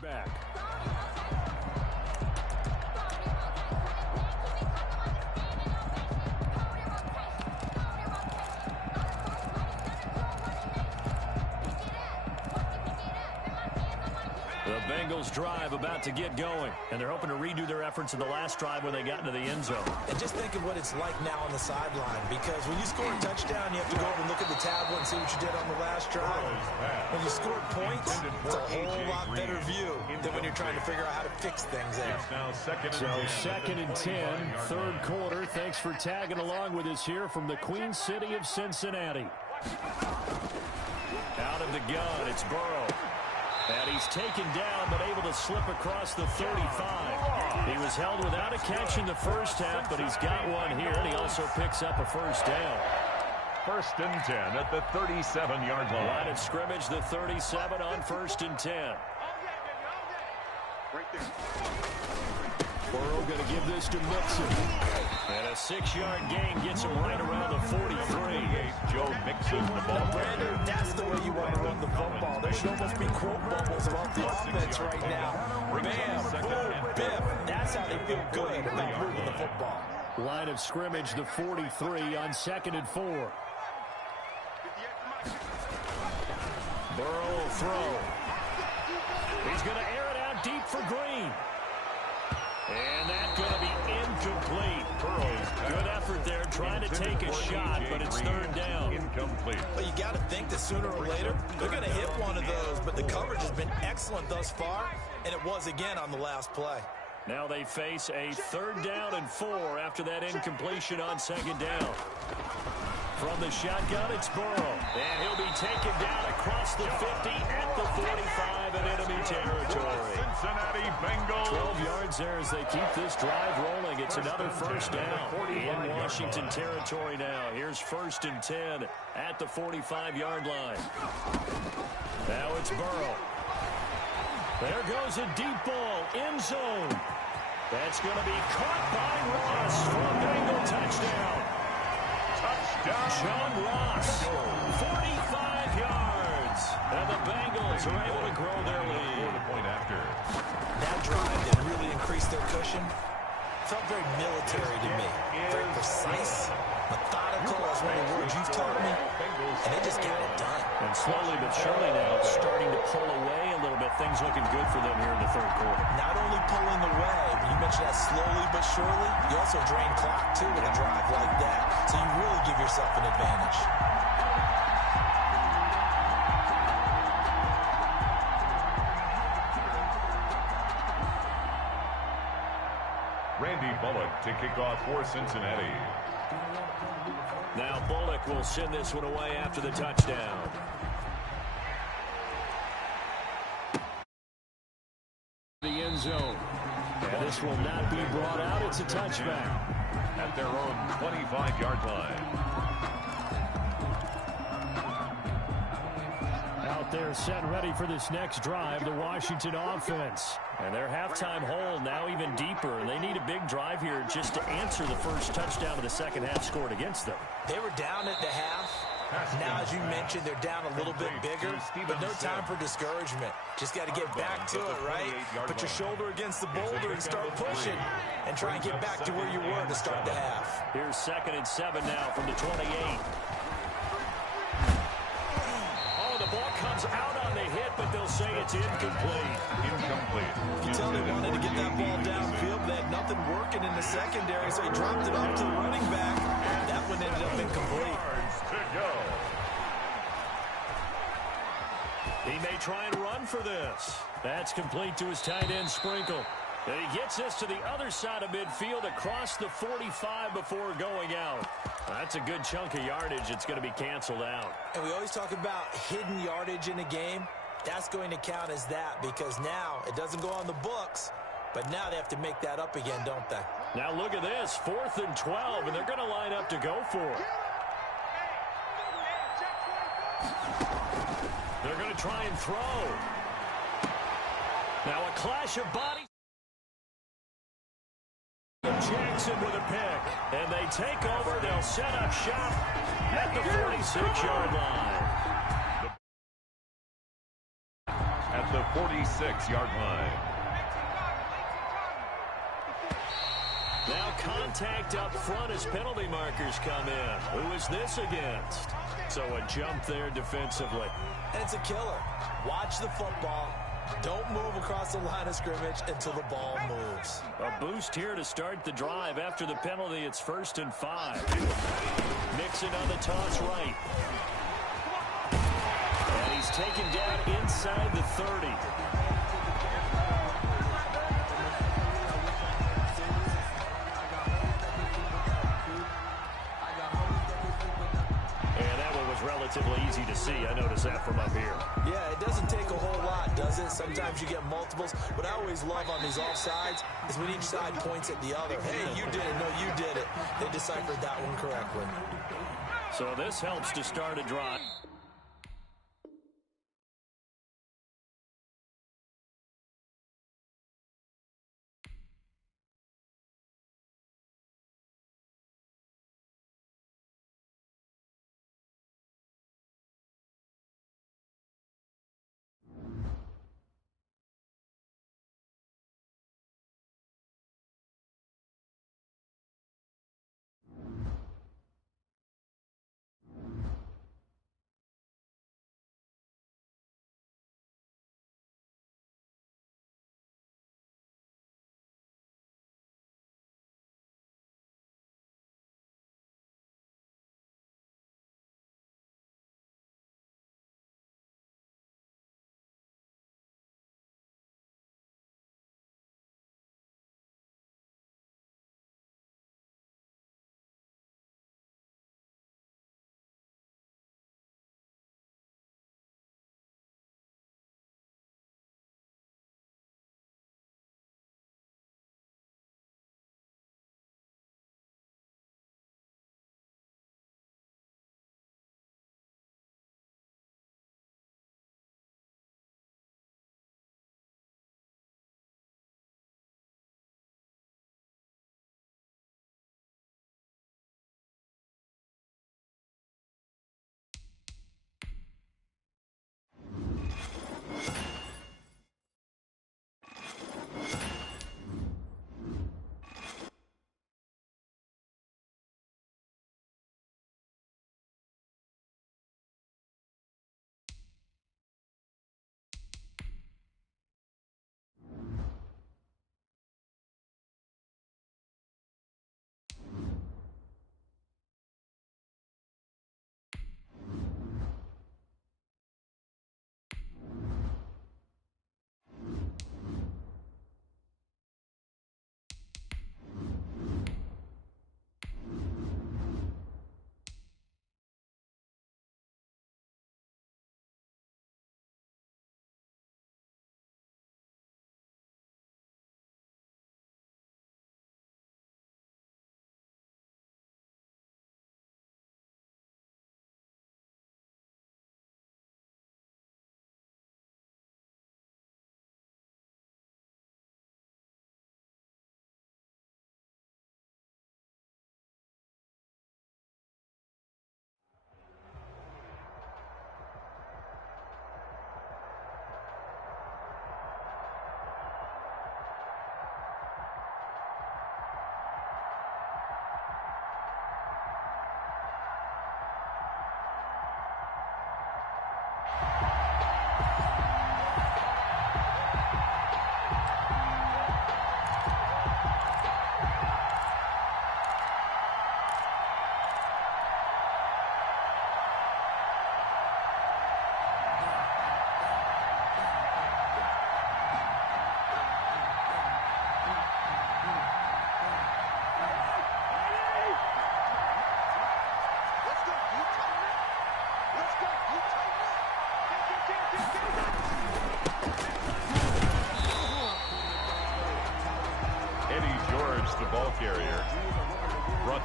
Back. The Bengals drive about to get going, and they're hoping to redo their efforts in the last drive when they got into the end zone. And just think of what it's like now on the sideline, because when you score a touchdown, you have to go over and look at the tablet and see what you did on the last drive. When you score points, it's a whole lot better view than when you're trying to figure out how to fix things there. So 2nd and 10, 3rd quarter. Thanks for tagging along with us here from the Queen City of Cincinnati. Out of the gun, it's Burrow. And he's taken down, but able to slip across the 35. He was held without a catch in the first half, but he's got one here, and he also picks up a 1st down. 1st and 10 at the 37-yard line. Line of scrimmage, the 37 on 1st and 10. Right there. Burrow going to give this to Mixon. And a 6-yard gain gets him right around the 43. Joe Mixon, the ball. Brandon, that's the way you want to run the football. There should almost be quote bubbles about the offense right now. Bam, boom, biff. That's how they feel good about moving the football. Line of scrimmage, the 43 on 2nd and 4. Get the extra Burrow will throw. He's going to air it out deep for Green. And that's going to be incomplete. Good effort there trying to take a shot, but it's third down. Incomplete. But you got to think that sooner or later, they're going to hit one of those. But the coverage has been excellent thus far, and it was again on the last play. Now they face a 3rd down and 4 after that incompletion on 2nd down. From the shotgun, it's Burrow. And he'll be taken down across the 50 at the 45 in enemy territory. Cincinnati Bengals. 12 yards there as they keep this drive rolling. It's another 1st down in Washington territory now. Here's 1st and 10 at the 45-yard line. Now it's Burrow. There goes a deep ball, end zone. That's going to be caught by Ross for a Bengal touchdown. John Ross, 45 yards. And the Bengals are able to grow their lead. That drive that really increased their cushion felt very military to me. Very precise, methodical, as one of the words you've taught me. And they just got it done. And slowly but surely now starting to pull away a little bit. Things looking good for them here in the 3rd quarter. Not only pulling away, but you mentioned that slowly but surely, you also drain clock, too, with a drive like that. So you really give yourself an advantage. Randy Bullock to kick off for Cincinnati. Now Bullock will send this one away after the touchdown. The end zone. And this will not be brought out. It's a touchback. At their own 25-yard line. Out there set ready for this next drive, the Washington offense. And their halftime hole now even deeper. And they need a big drive here just to answer the first touchdown of the second half scored against them. They were down at the half. Now, as you mentioned, they're down a little bit bigger, but no time for discouragement. Just got to get back to it, right? Put your shoulder against the boulder and start pushing and try and get back to where you were to start the half. Here's 2nd and 7 now from the 28. Oh, the ball comes out on the hit, but they'll say it's incomplete. Incomplete. You tell they wanted to get that ball downfield, but they had nothing working in the secondary, so he dropped it off to the running back. That one ended up incomplete. He may try and run for this. That's complete to his tight end, Sprinkle. And he gets this to the other side of midfield across the 45 before going out. That's a good chunk of yardage. It's going to be canceled out. And we always talk about hidden yardage in a game. That's going to count as that because now it doesn't go on the books, but now they have to make that up again, don't they? Now look at this, 4th and 12, and they're going to line up to go for it. They're going to try and throw. Now a clash of bodies. Jackson with a pick. And they take over. They'll set up shop at the 46-yard line. At the 46-yard line. Now contact up front as penalty markers come in. Who is this against? So a jump there defensively. And it's a killer. Watch the football. Don't move across the line of scrimmage until the ball moves. A boost here to start the drive. After the penalty, it's 1st and 5. Nixon on the toss right. And he's taken down inside the 30. Relatively easy to see. I noticed that from up here. Yeah, it doesn't take a whole lot, does it? Sometimes you get multiples. What I always love on these offsides is when each side points at the other. Hey, you did it. No, you did it. They deciphered that one correctly. So this helps to start a drive.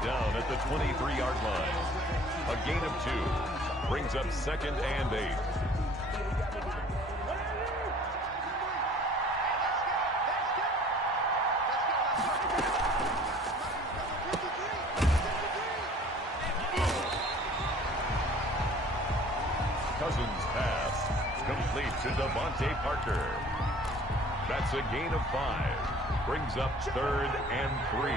brought down at the 23-yard line. A gain of 2 brings up 2nd and 8. Cousins' pass complete to Devontae Parker. That's a gain of 5. Brings up 3rd and 3.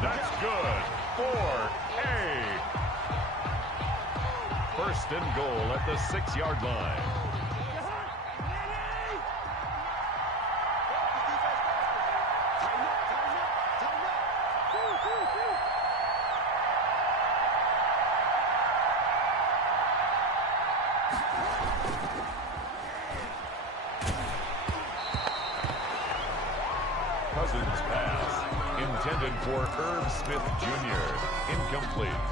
That's good for a first and goal at the 6-yard line. Cousins' pass intended for Irv Smith Jr. Incomplete.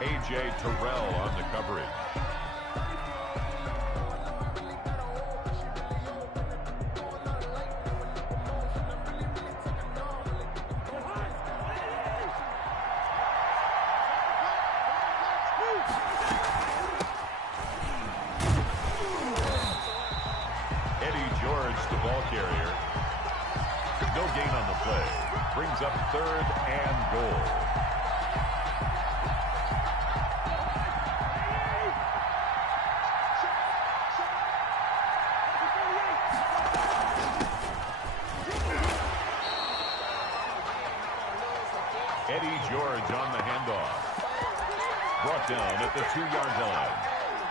A.J. Terrell on the coverage. Eddie George, the ball carrier. No gain on the play. Brings up 3rd and goal. Eddie George on the handoff. Brought down at the 2-yard line.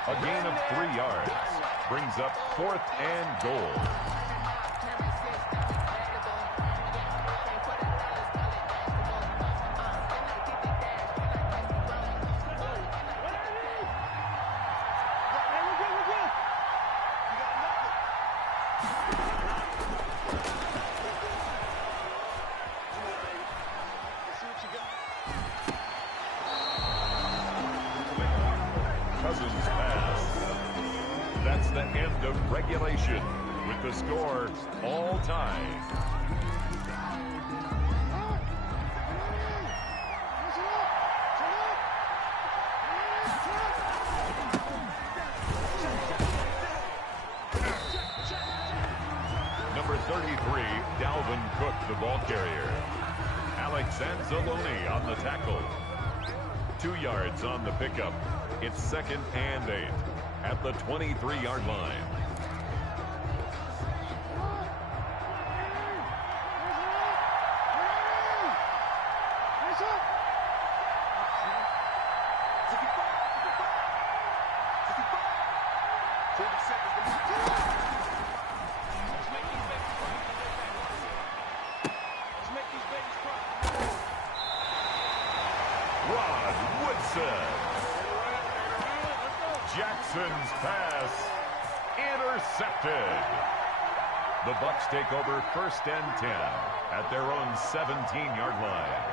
A gain of 3 yards. Brings up 4th and goal. Cousins' pass. That's the end of regulation with the score all tied. Number 33, Dalvin Cook, the ball carrier. Alex Anzalone on the tackle. 2 yards on the pickup. It's 2nd and 8 at the 23-yard line. Rod Woodson. Jackson's pass intercepted. The Bucs take over 1st and 10 at their own 17-yard line.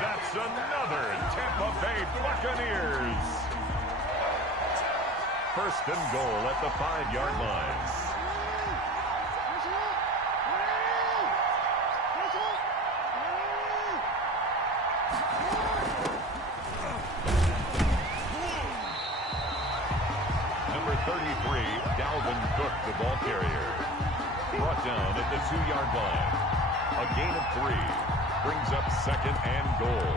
That's another Tampa Bay Buccaneers. 1st and goal at the 5-yard line. Number 33, Dalvin Cook, the ball carrier. Brought down at the 2-yard line. A gain of 3. Brings up 2nd and goal.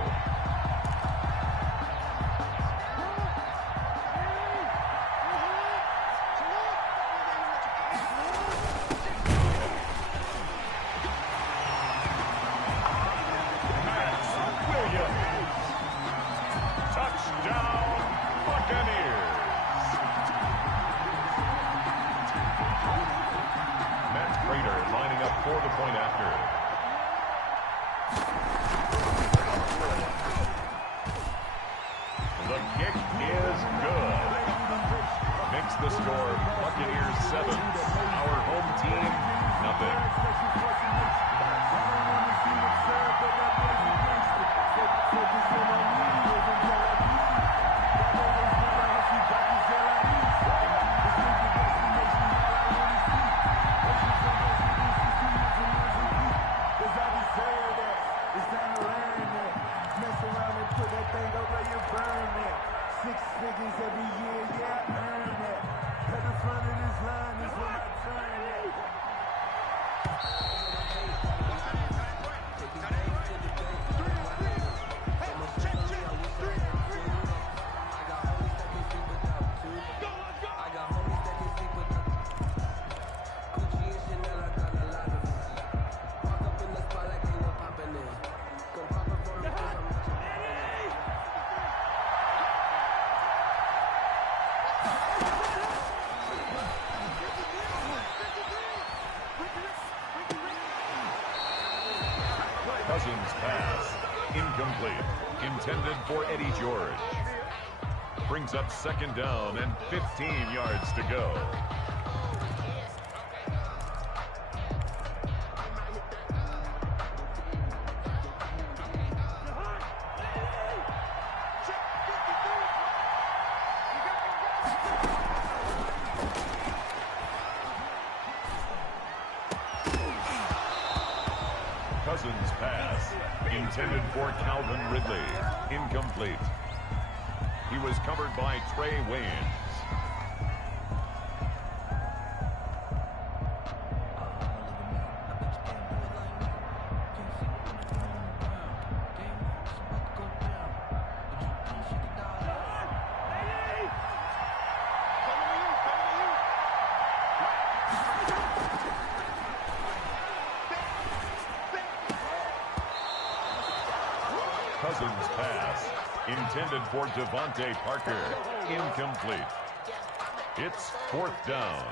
Max Williams. for the point after. The kick is good. Makes the score Buccaneers 7. Our home team, nothing. Six figures every year, yeah, I earn that. At the front of this line is when I turn it. Cousins pass. Incomplete. Intended for Eddie George. Brings up second down and 15 yards to go. Cousins pass. Intended for Calvin Ridley. Incomplete. He was covered by Trey Waynes. Cousins pass. Intended for Devontae Parker. Incomplete. It's fourth down.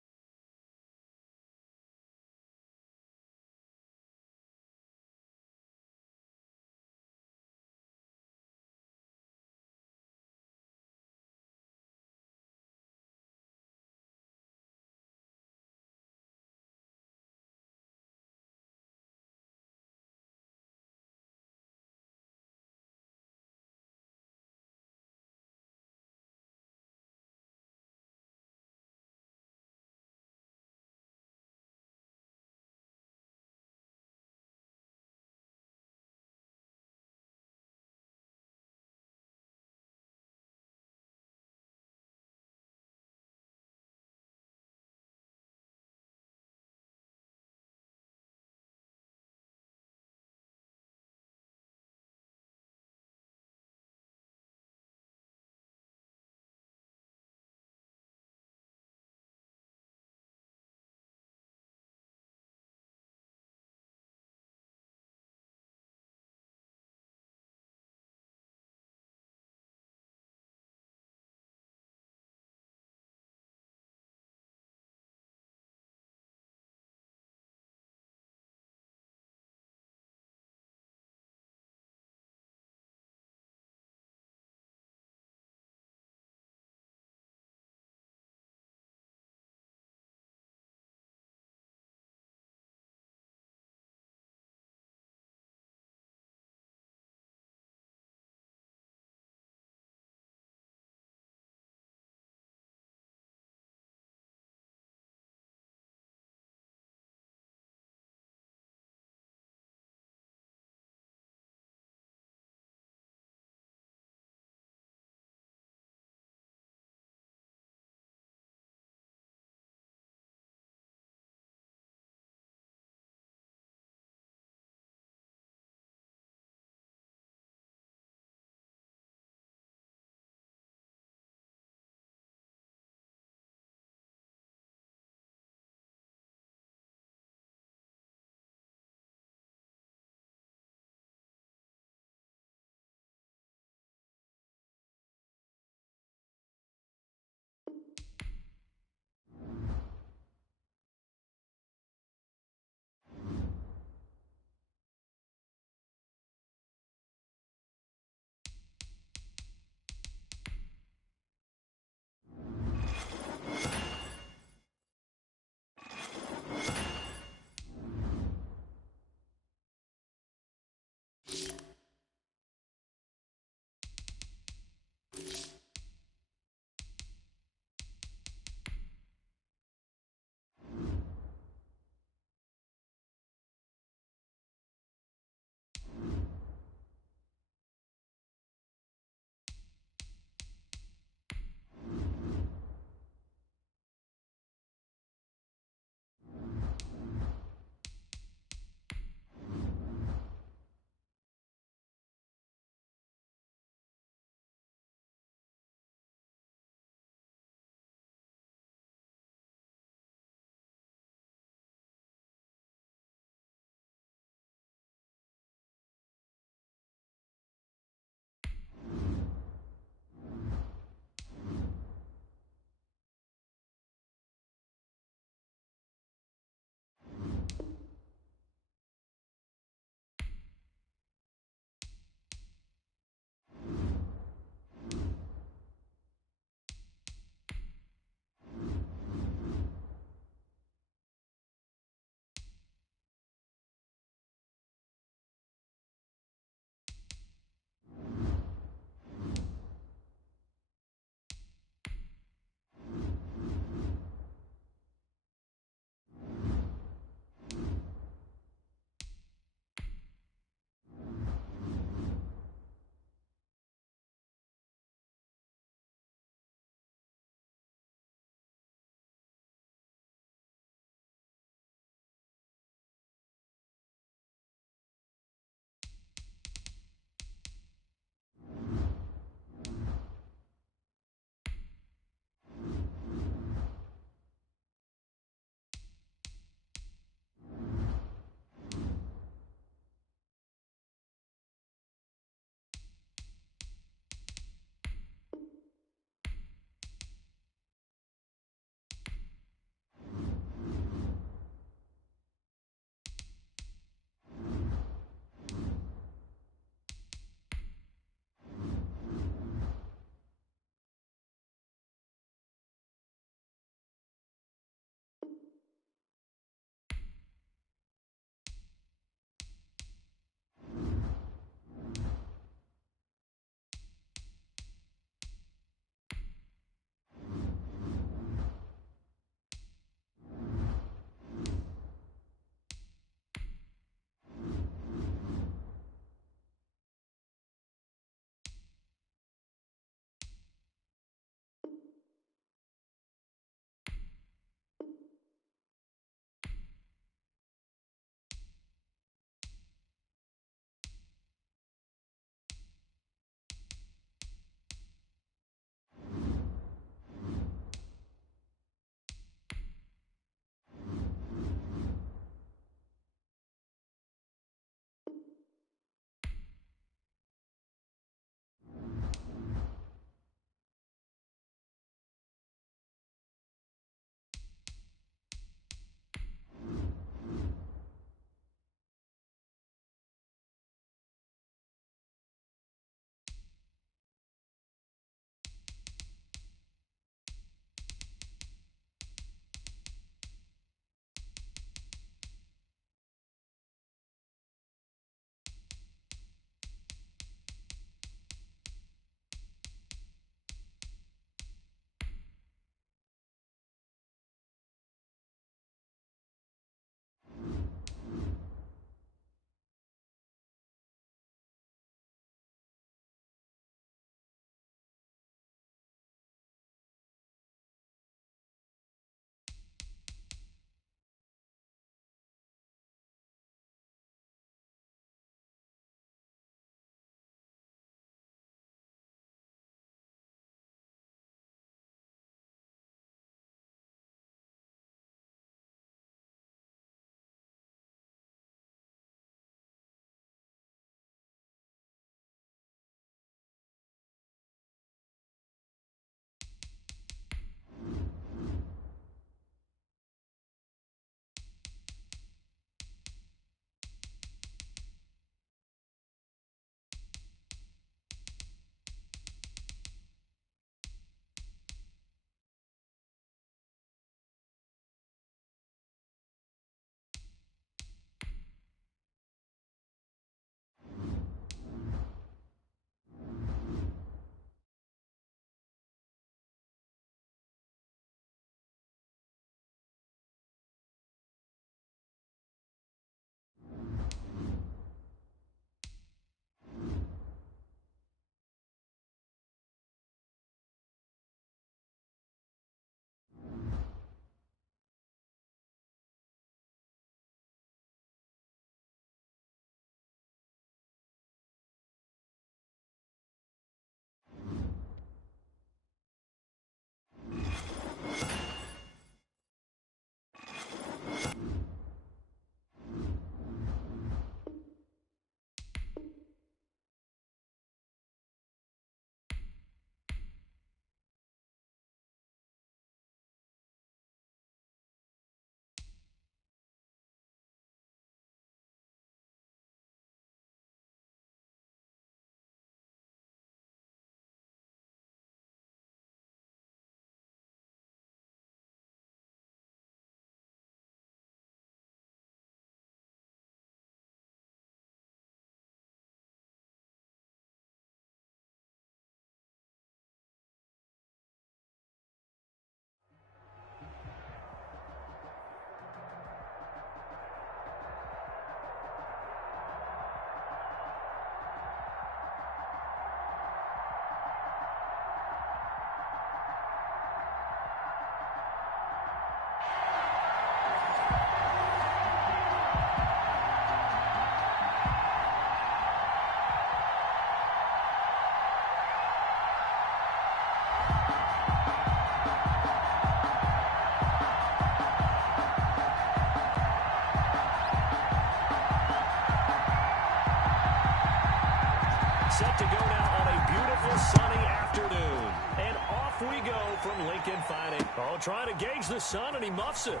set to go now on a beautiful sunny afternoon. And off we go from Lincoln Fighting. Oh, trying to gauge the sun, and he muffs it.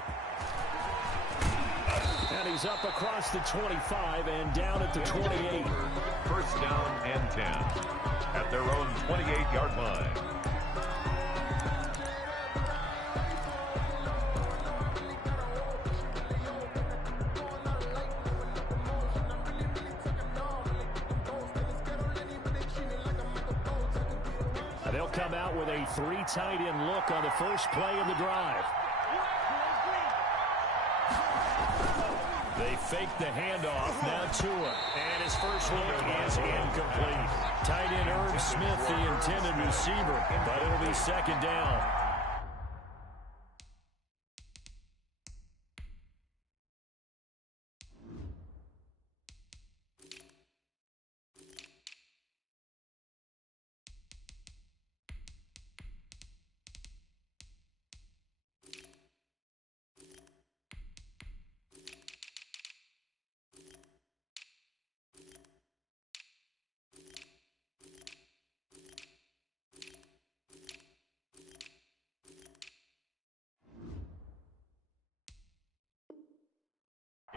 And he's up across the 25 and down at the 28. First down and 10 at their own 28-yard line. They'll come out with a 3 tight end look on the first play of the drive. They fake the handoff. Now Tua. And his first look is incomplete. Tight end Irv Smith, the intended receiver, but it'll be second down.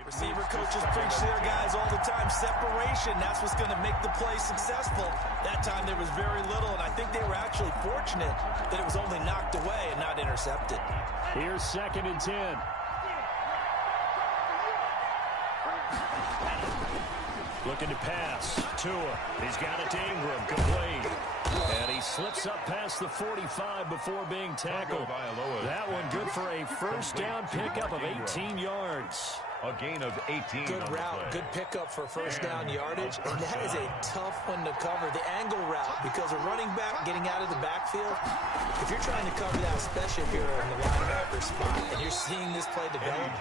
Receiver coaches preach to their guys all the time. Separation, that's what's going to make the play successful. That time there was very little, and I think they were actually fortunate that it was only knocked away and not intercepted. Here's second and 10. Looking to pass. Tua. He's got it to Ingram. Complete. And he slips up past the 45 before being tackled. That one good for a first down pickup of 18 yards. A gain of 18. Good route, good pickup for first down yardage. And that is a tough one to cover, the angle route, because a running back getting out of the backfield, if you're trying to cover that, especially if you're in the linebacker spot and you're seeing this play develop,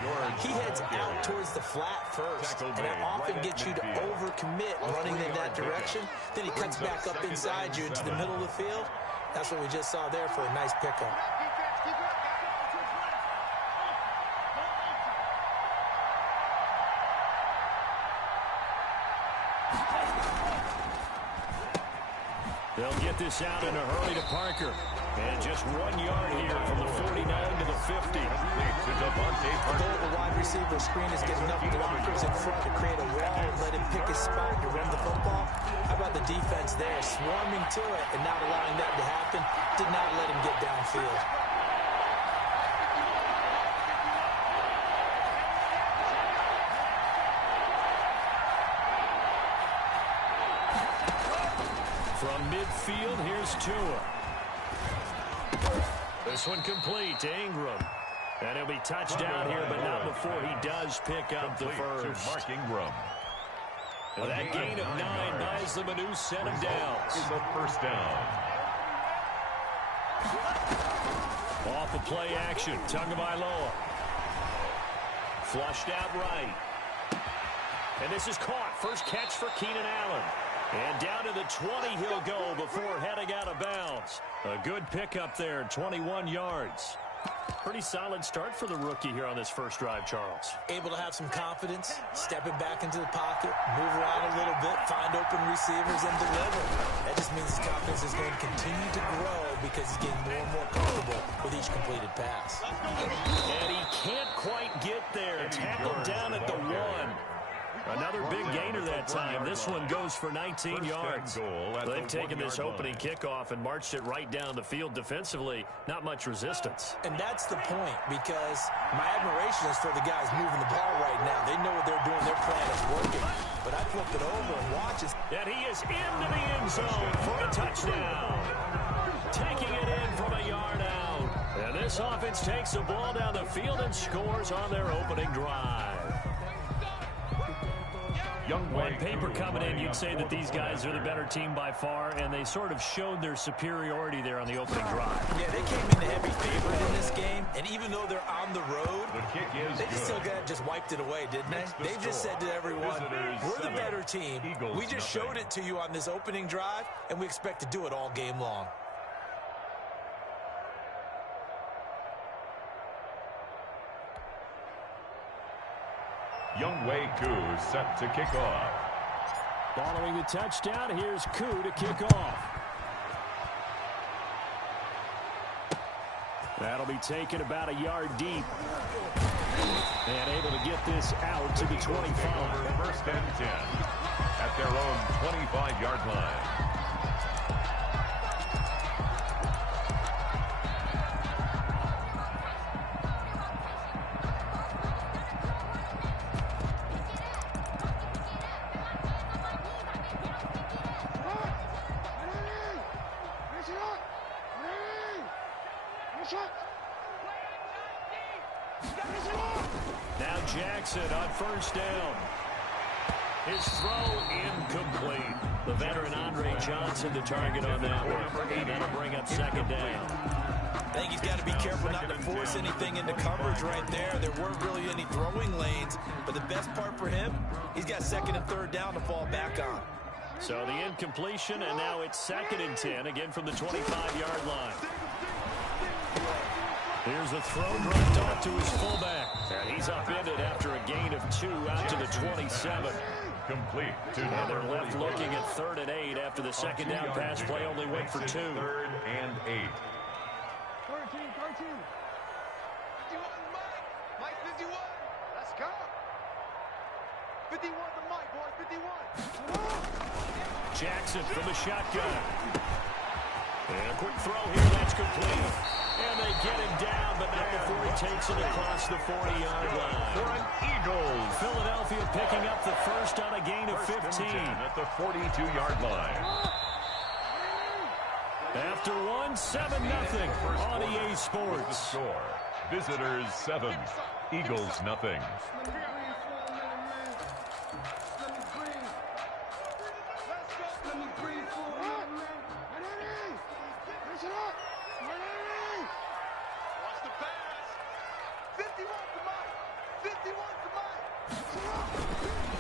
he heads out towards the flat first. And that often gets you to overcommit running in that direction. Then he cuts back up inside you into the middle of the field. That's what we just saw there for a nice pickup. They'll get this out in a hurry to Parker. And just 1 yard here from the 49 to the 50. The goal of the wide receiver screen is getting enough blockers in front to create a wall and let him pick his spot to run the football. How about the defense there, swarming to it and not allowing that to happen? Did not let him get downfield. From midfield, here's Tua. This one complete to Ingram. And he'll be touched down here, but not before he does pick up the first. Mark Ingram. And that gain of 9 buys them a new set of downs. Is a first down. Off the play action, Tagovailoa. Flushed out right. And this is caught. First catch for Keenan Allen. And down to the 20 he'll go before heading out of bounds. A good pickup there, 21 yards. Pretty solid start for the rookie here on this first drive, Charles. Able to have some confidence, stepping back into the pocket, move around a little bit, find open receivers, and deliver. That just means his confidence is going to continue to grow because he's getting more and more comfortable with each completed pass. And he can't quite get there. Tackled down at the 1. Another big gainer that time. This one goes for 19 yards. They've taken this opening kickoff and marched it right down the field defensively. Not much resistance. And that's the point, because my admiration is for the guys moving the ball right now. They know what they're doing. Their plan is working. But I flip it over and watch it. And he is into the end zone for a touchdown. Taking it in from a yard out. And this offense takes the ball down the field and scores on their opening drive. On paper coming in, you'd say that these guys are the better team by far, and they sort of showed their superiority there on the opening drive. Yeah, they came in the heavy favorite in this game, and even though they're on the road, they still just wiped it away, didn't they? They just said to everyone, we're the better team. We just showed it to you on this opening drive, and we expect to do it all game long. Younghoe Koo set to kick off. Following the touchdown, here's Koo to kick off. That'll be taken about a yard deep. And able to get this out to the 25. First and 10 at their own 25-yard line. Now Jackson on first down. His throw incomplete. The veteran Andre Johnson the target on that one. And that'll bring up second down. I think he's got to be careful not to force anything into coverage right there. There weren't really any throwing lanes, but the best part for him, he's got second and third down to fall back on. So the incompletion, and now it's second and 10, again from the 25-yard line. Here's a throw dropped off to his fullback. And he's upended after a gain of 2 out to the 27. Complete to and they're left looking at 3rd and 8 after the second down pass play only went for 2. 3rd and 8. 13. 51, Mike. Mike 51. Let's go. 51 to Mike, boy. 51. Jackson from the shotgun. And a quick throw here. That's complete. And they get him down, but not before he takes it across the 40-yard line. For an Eagles. Philadelphia picking up the first on a gain of 15. At the 42-yard line. After 7-0 on EA Sports. Score. Visitors 7. Eagles nothing.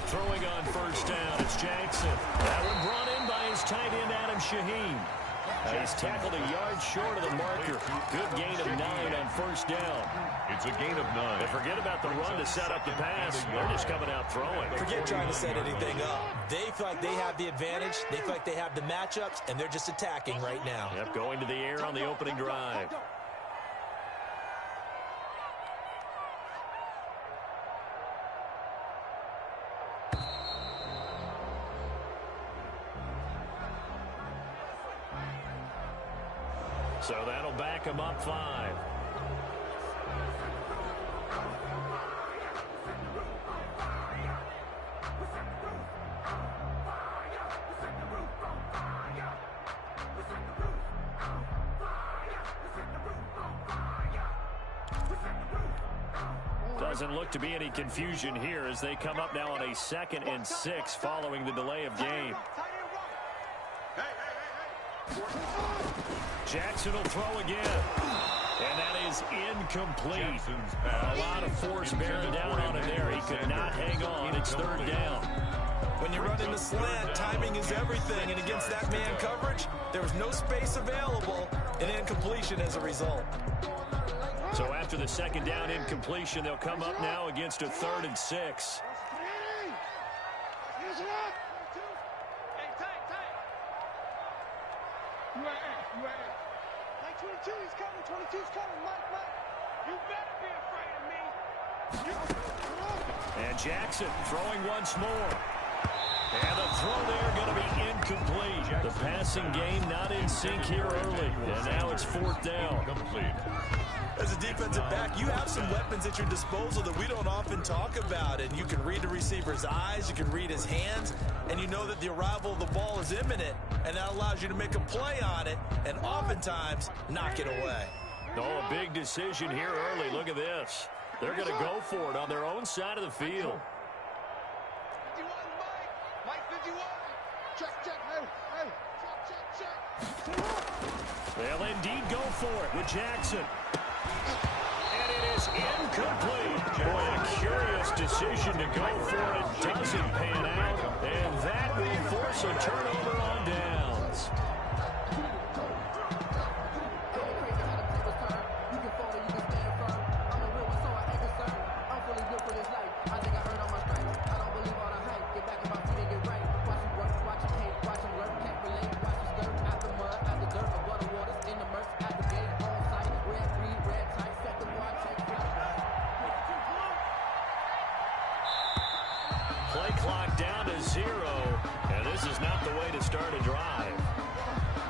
Throwing on first down, it's Jackson. That one brought in by his tight end, Adam Shaheen. He's tackled a yard short of the marker. Good gain of 9 on first down. It's a gain of 9. But forget about the run to set up the pass. They're just coming out throwing. Forget trying to set anything up. They feel like they have the advantage. They feel like they have the matchups, and they're just attacking right now. Yep, going to the air on the opening drive. So that'll back him up 5. Doesn't look to be any confusion here as they come up now on a 2nd and 6 following the delay of game. Jackson will throw again. And that is incomplete. A lot of force bearing down on him there. He could not hang on. It's 3rd down. When you run in the slant, timing is everything. And against that man coverage, there was no space available. And incompletion as a result. So after the 2nd down incompletion, they'll come up now against a 3rd and 6. Mike 22, he's coming. 22's coming. Mike. You better be afraid of me. And Jackson throwing once more. And the throw there going to be incomplete. The passing game not in sync here early. And now it's 4th down. Complete. As a defensive back, you have some weapons at your disposal that we don't often talk about. And you can read the receiver's eyes, you can read his hands, and you know that the arrival of the ball is imminent, and that allows you to make a play on it and oftentimes knock it away. Oh, a big decision here early. Look at this. They're going to go for it on their own side of the field. 51, Mike 51. Check. Hey. Check. They'll indeed go for it with Jackson. And it is incomplete. Boy, a curious decision to go for it. Doesn't pan out. And that will force a turnover on downs. the way to start a drive.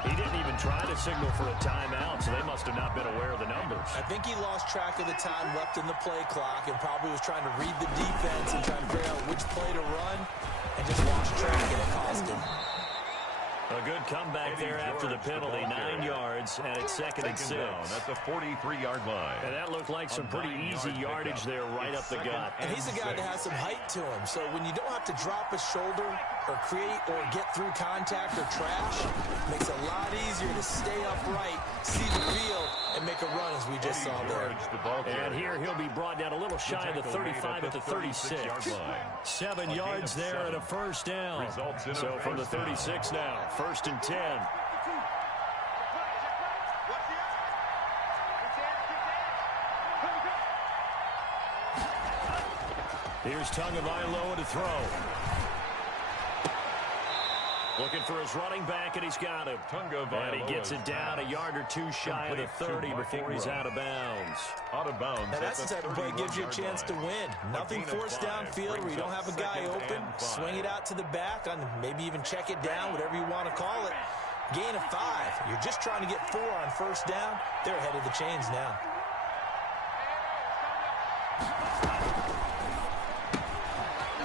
He didn't even try to signal for a timeout, so they must have not been aware of the numbers. I think he lost track of the time left in the play clock and probably was trying to read the defense and trying to figure out which play to run and just lost track, and it cost him. A good comeback there after the penalty, 9 yards, and it's second and 6. Down at the 43-yard line. And that looked like some pretty easy yardage there right up the gut. And he's a guy that has some height to him, so when you don't have to drop a shoulder or create or get through contact or trash, it makes it a lot easier to stay upright, see the field, and make a run as we just saw there. And here he'll be brought down a little shy of the 35 at the 36. 7 yards there and a first down. So from the 36 now, first and 10. Here's Tagovailoa to throw. Looking for his running back, and he's got him. And he gets it down a yard or two shy of the 30 before he's out of bounds. Out of bounds. Now that's the type of play that gives you a chance to win. Nothing forced downfield where you don't have a guy open. Swing it out to the back, on maybe even check it down, whatever you want to call it. Gain of 5. You're just trying to get 4 on first down. They're ahead of the chains now.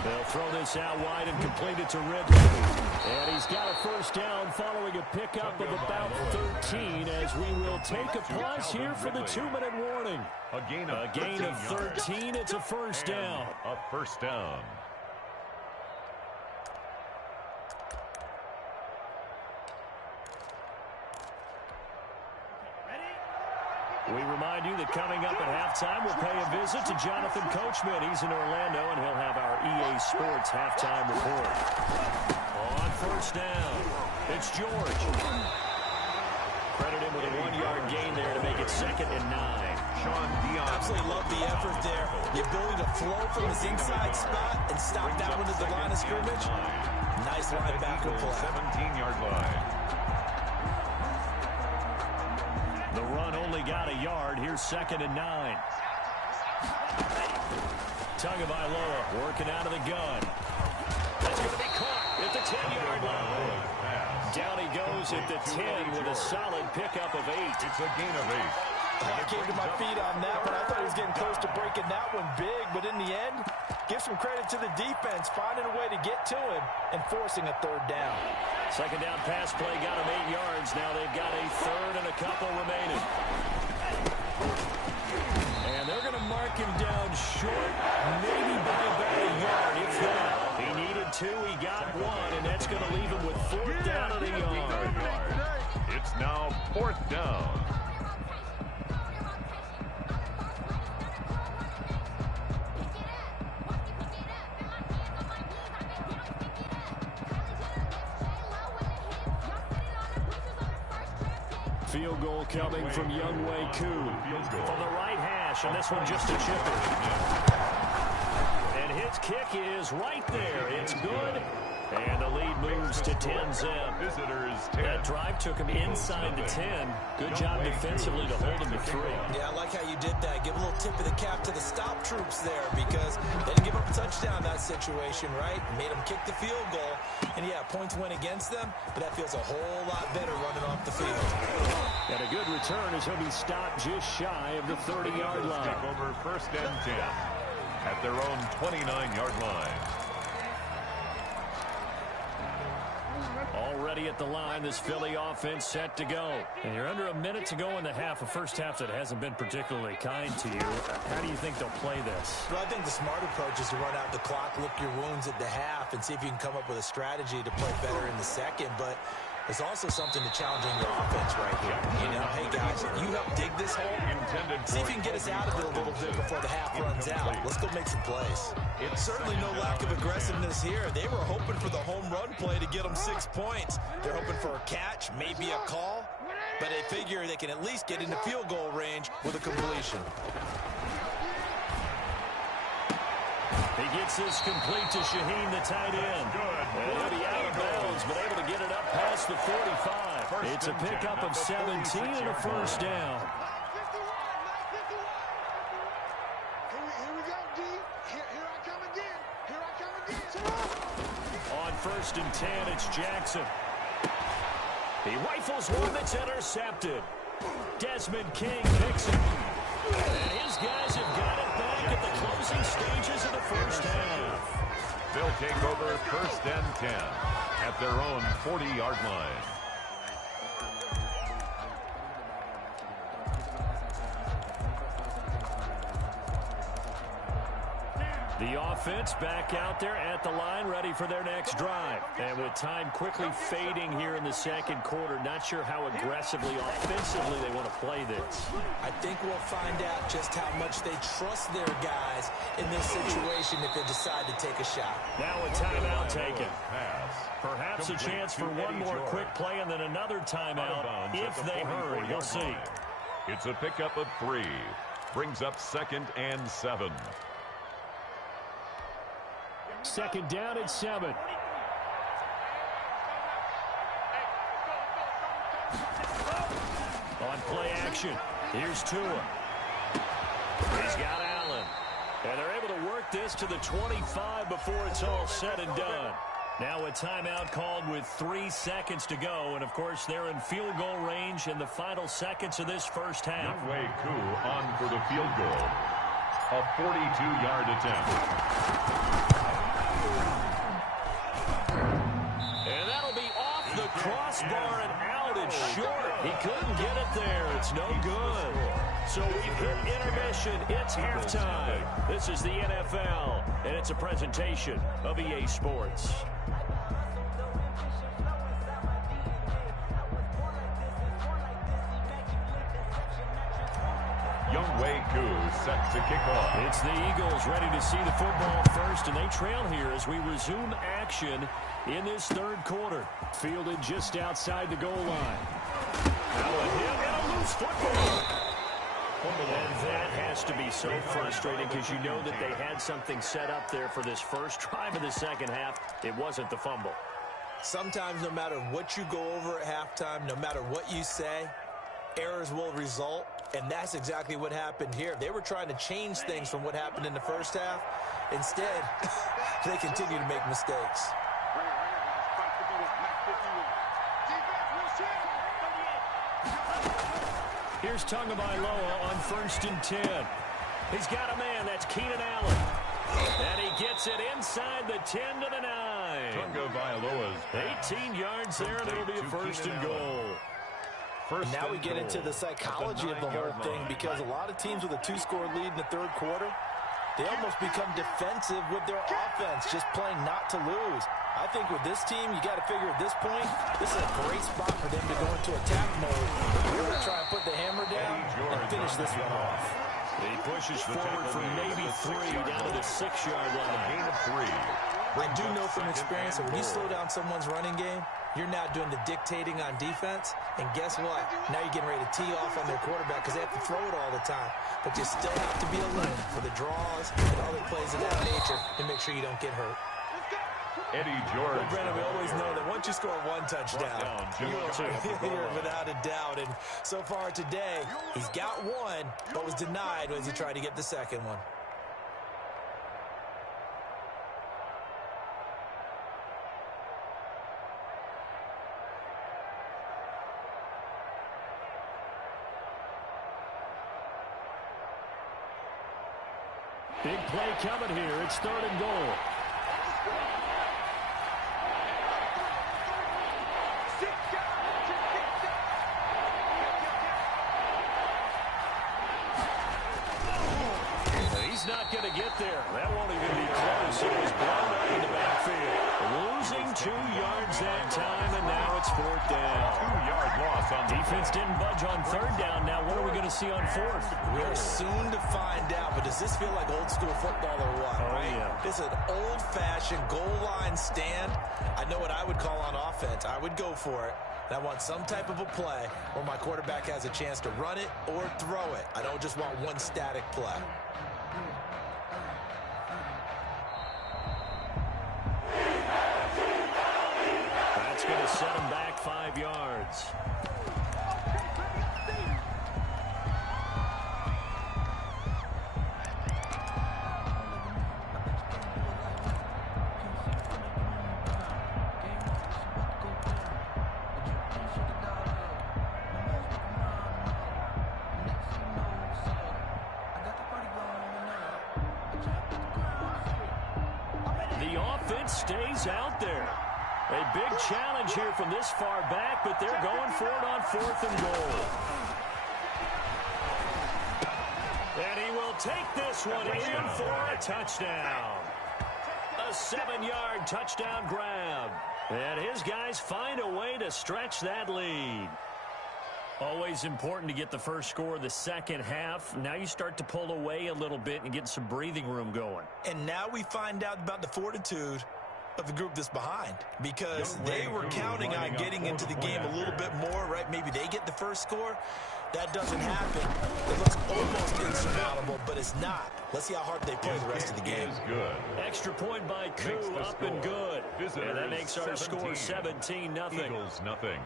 They'll throw this out wide and complete it to Ridley. And he's got a first down following a pickup of about 13 as we will take a pause here for the 2-minute warning. A gain of 13. It's a first down. A first down. We remind you that coming up at halftime, we'll pay a visit to Jonathan Coachman. He's in Orlando, and he'll have our EA Sports halftime report. On first down, it's George. Credit him with a 1-yard gain there to make it second and 9. Sean Dion. Absolutely love the effort there. The ability to flow from his inside spot and stop that one at the line of scrimmage. Nice linebacker play. 17-yard line. The run only got a yard. Here's second and 9. Tagovailoa working out of the gun. That's going to be caught at the 10-yard line. Down he goes at the 10 with a solid pickup of 8. It's a gain of 8. I came to my feet on that one. I thought he was getting close to breaking that one big, but in the end, give some credit to the defense, finding a way to get to him and forcing a third down. Second down pass play got him 8 yards. Now they've got a third and a couple remaining. And they're going to mark him down short, maybe by about a yard, if that. He needed 2, he got 1, and that's going to leave him with 4th down at a yard. It's now 4th down. Field goal coming from Younghoe Koo from the right hash, and this one just a chipper. And his kick is right there. It's good. And the lead moves to 10-zip. That drive took him inside the 10. Good job defensively to hold him to 3. Yeah, I like how you did that. Give a little tip of the cap to the stop troops there because they didn't give up a touchdown in that situation, right? Made them kick the field goal. And, yeah, points went against them, but that feels a whole lot better running off the field. And a good return as he'll be stopped just shy of the 30-yard line. Take over first and 10 at their own 29-yard line. Already at the line, this Philly offense set to go. And you're under a minute to go in the half, a first half that hasn't been particularly kind to you. How do you think they'll play this? Well, I think the smart approach is to run out the clock, lick your wounds at the half, and see if you can come up with a strategy to play better in the second. But there's also something to challenging your offense right here. You know, hey, guys, you help dig this hole. See if you can get us out of it a little bit before the half runs out. Let's go make some plays. It's certainly no lack of aggressiveness here. They were hoping for the home run play to get them 6 points. They're hoping for a catch, maybe a call, but they figure they can at least get into field goal range with a completion. He gets this complete to Shaheen, the tight end. And he'll be out of bounds, but able to get it up past the 45. It's a pickup of 17 and a first down. Here we go, D. Here I come again. Here I come again. On 1st and 10, it's Jackson. He rifles one that's intercepted. Desmond King picks it. And his guys have got it back at the closing stages of the first half. They'll take over 1st and 10 at their own 40-yard line. The offense back out there at the line, ready for their next drive. And with time quickly fading here in the second quarter, not sure how aggressively, offensively they want to play this. I think we'll find out just how much they trust their guys in this situation if they decide to take a shot. Now a timeout taken. Perhaps a chance for one more quick play and then another timeout if they hurry. We'll see. It's a pickup of 3. Brings up 2nd and 7. 2nd down and 7. On play action, here's Tua. He's got Allen. And they're able to work this to the 25 before it's all said and done. Now a timeout called with 3 seconds to go. And, of course, they're in field goal range in the final seconds of this first half. Younghoe Koo on for the field goal. A 42-yard attempt. And that'll be off the crossbar and out and short. He couldn't get it there. It's no good. So we've hit intermission. It's halftime. This is the NFL, and it's a presentation of EA Sports. Younghoe Koo set to kick off. It's the Eagles ready to see the football first, and they trail here as we resume action in this third quarter. Fielded just outside the goal line. Now a hit and a loose football. And that has to be so frustrating because you know that they had something set up there for this first drive of the second half. It wasn't the fumble. Sometimes no matter what you go over at halftime, no matter what you say, errors will result, and that's exactly what happened here. They were trying to change things from what happened in the first half. Instead, they continue to make mistakes. Here's Tagovailoa on 1st and 10. He's got a man. That's Keenan Allen. And he gets it inside the 10 to the 9. Tagovailoa's 18 yards there, and it'll be a 1st and goal. Now we get into the psychology of the whole thing because a lot of teams with a 2-score lead in the third quarter, they almost become defensive with their offense, just playing not to lose. I think with this team, you got to figure at this point, this is a great spot for them to go into attack mode. Really try and put the hammer down and finish this one off. He pushes forward for maybe 3 down to the 6-yard line. gain of 3. I do know from experience that when you slow down someone's running game, you're now doing the dictating on defense. And guess what? Now you're getting ready to tee off on their quarterback because they have to throw it all the time. But you still have to be alert for the draws and other plays of that nature to make sure you don't get hurt. Eddie George. Well, Brandon, we always know that once you score 1 touchdown, you're without a doubt. And so far today, he's got 1, but was denied as he tried to get the second one. Big play coming here. It's 3rd and goal. He's not going to get there. That won't even be close. It was blown up in the backfield. Losing 2 yards that time, and now it's 4th down. 2-yard loss on defense. Didn't budge on 3rd down. Now what are we going to see on 4th? We're soon to find out, but does this feel like old school football or what? Oh, right? yeah. This is an old-fashioned goal line stand. I know what I would call on offense. I would go for it. And I want some type of a play where my quarterback has a chance to run it or throw it. I don't just want one static play. That's going to set him back 5 yards. The offense stays out there. A big challenge here from this far back, but they're going for it on 4th and goal. And he will take this one in for a touchdown. A 7-yard touchdown grab. And his guys find a way to stretch that lead. Always important to get the first score of the second half. Now you start to pull away a little bit and get some breathing room going. And now we find out about the fortitude of the group that's behind, because they were counting on getting into the game a little bit more, right? Maybe they get the first score. That doesn't happen. It looks almost insurmountable, but it's not. Let's see how hard they play the rest of the game. Good. Extra point by Koo, up and good. And that makes our score 17-0. Eagles nothing.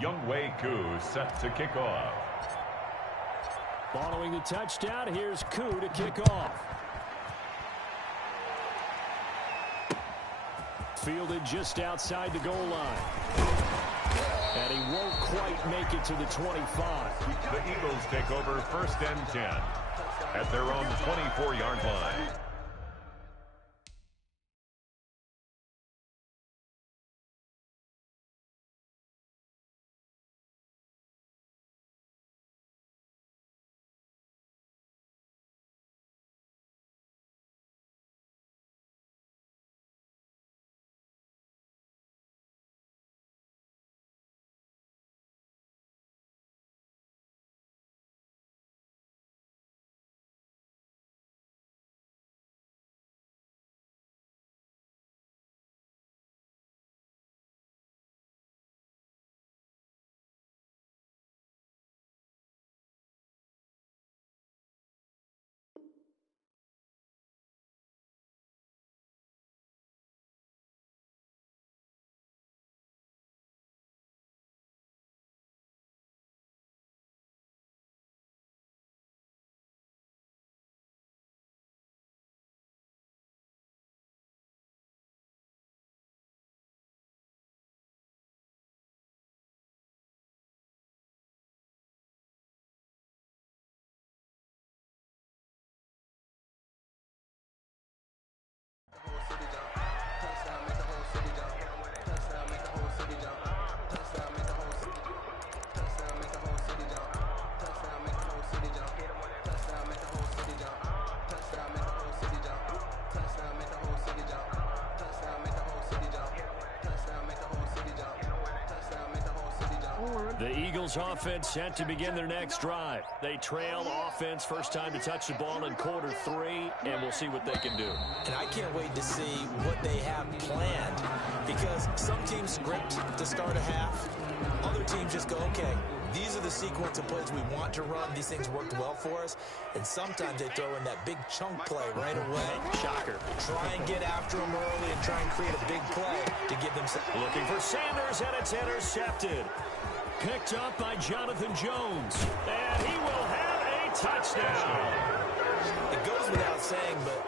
Younghoe Koo set to kick off. Following the touchdown, here's Koo to kick off. Fielded just outside the goal line. And he won't quite make it to the 25. The Eagles take over 1st and 10 at their own 24-yard line. The Eagles offense set to begin their next drive. They trail offense, first time to touch the ball in quarter 3, and we'll see what they can do. And I can't wait to see what they have planned, because some teams script to start a half. Other teams just go, okay, these are the sequence of plays we want to run. These things worked well for us. And sometimes they throw in that big chunk play right away. Shocker. Try and get after them early and try and create a big play to give them some. Looking for Sanders, and it's intercepted. Picked up by Jonathan Jones. And he will have a touchdown. It goes without saying, but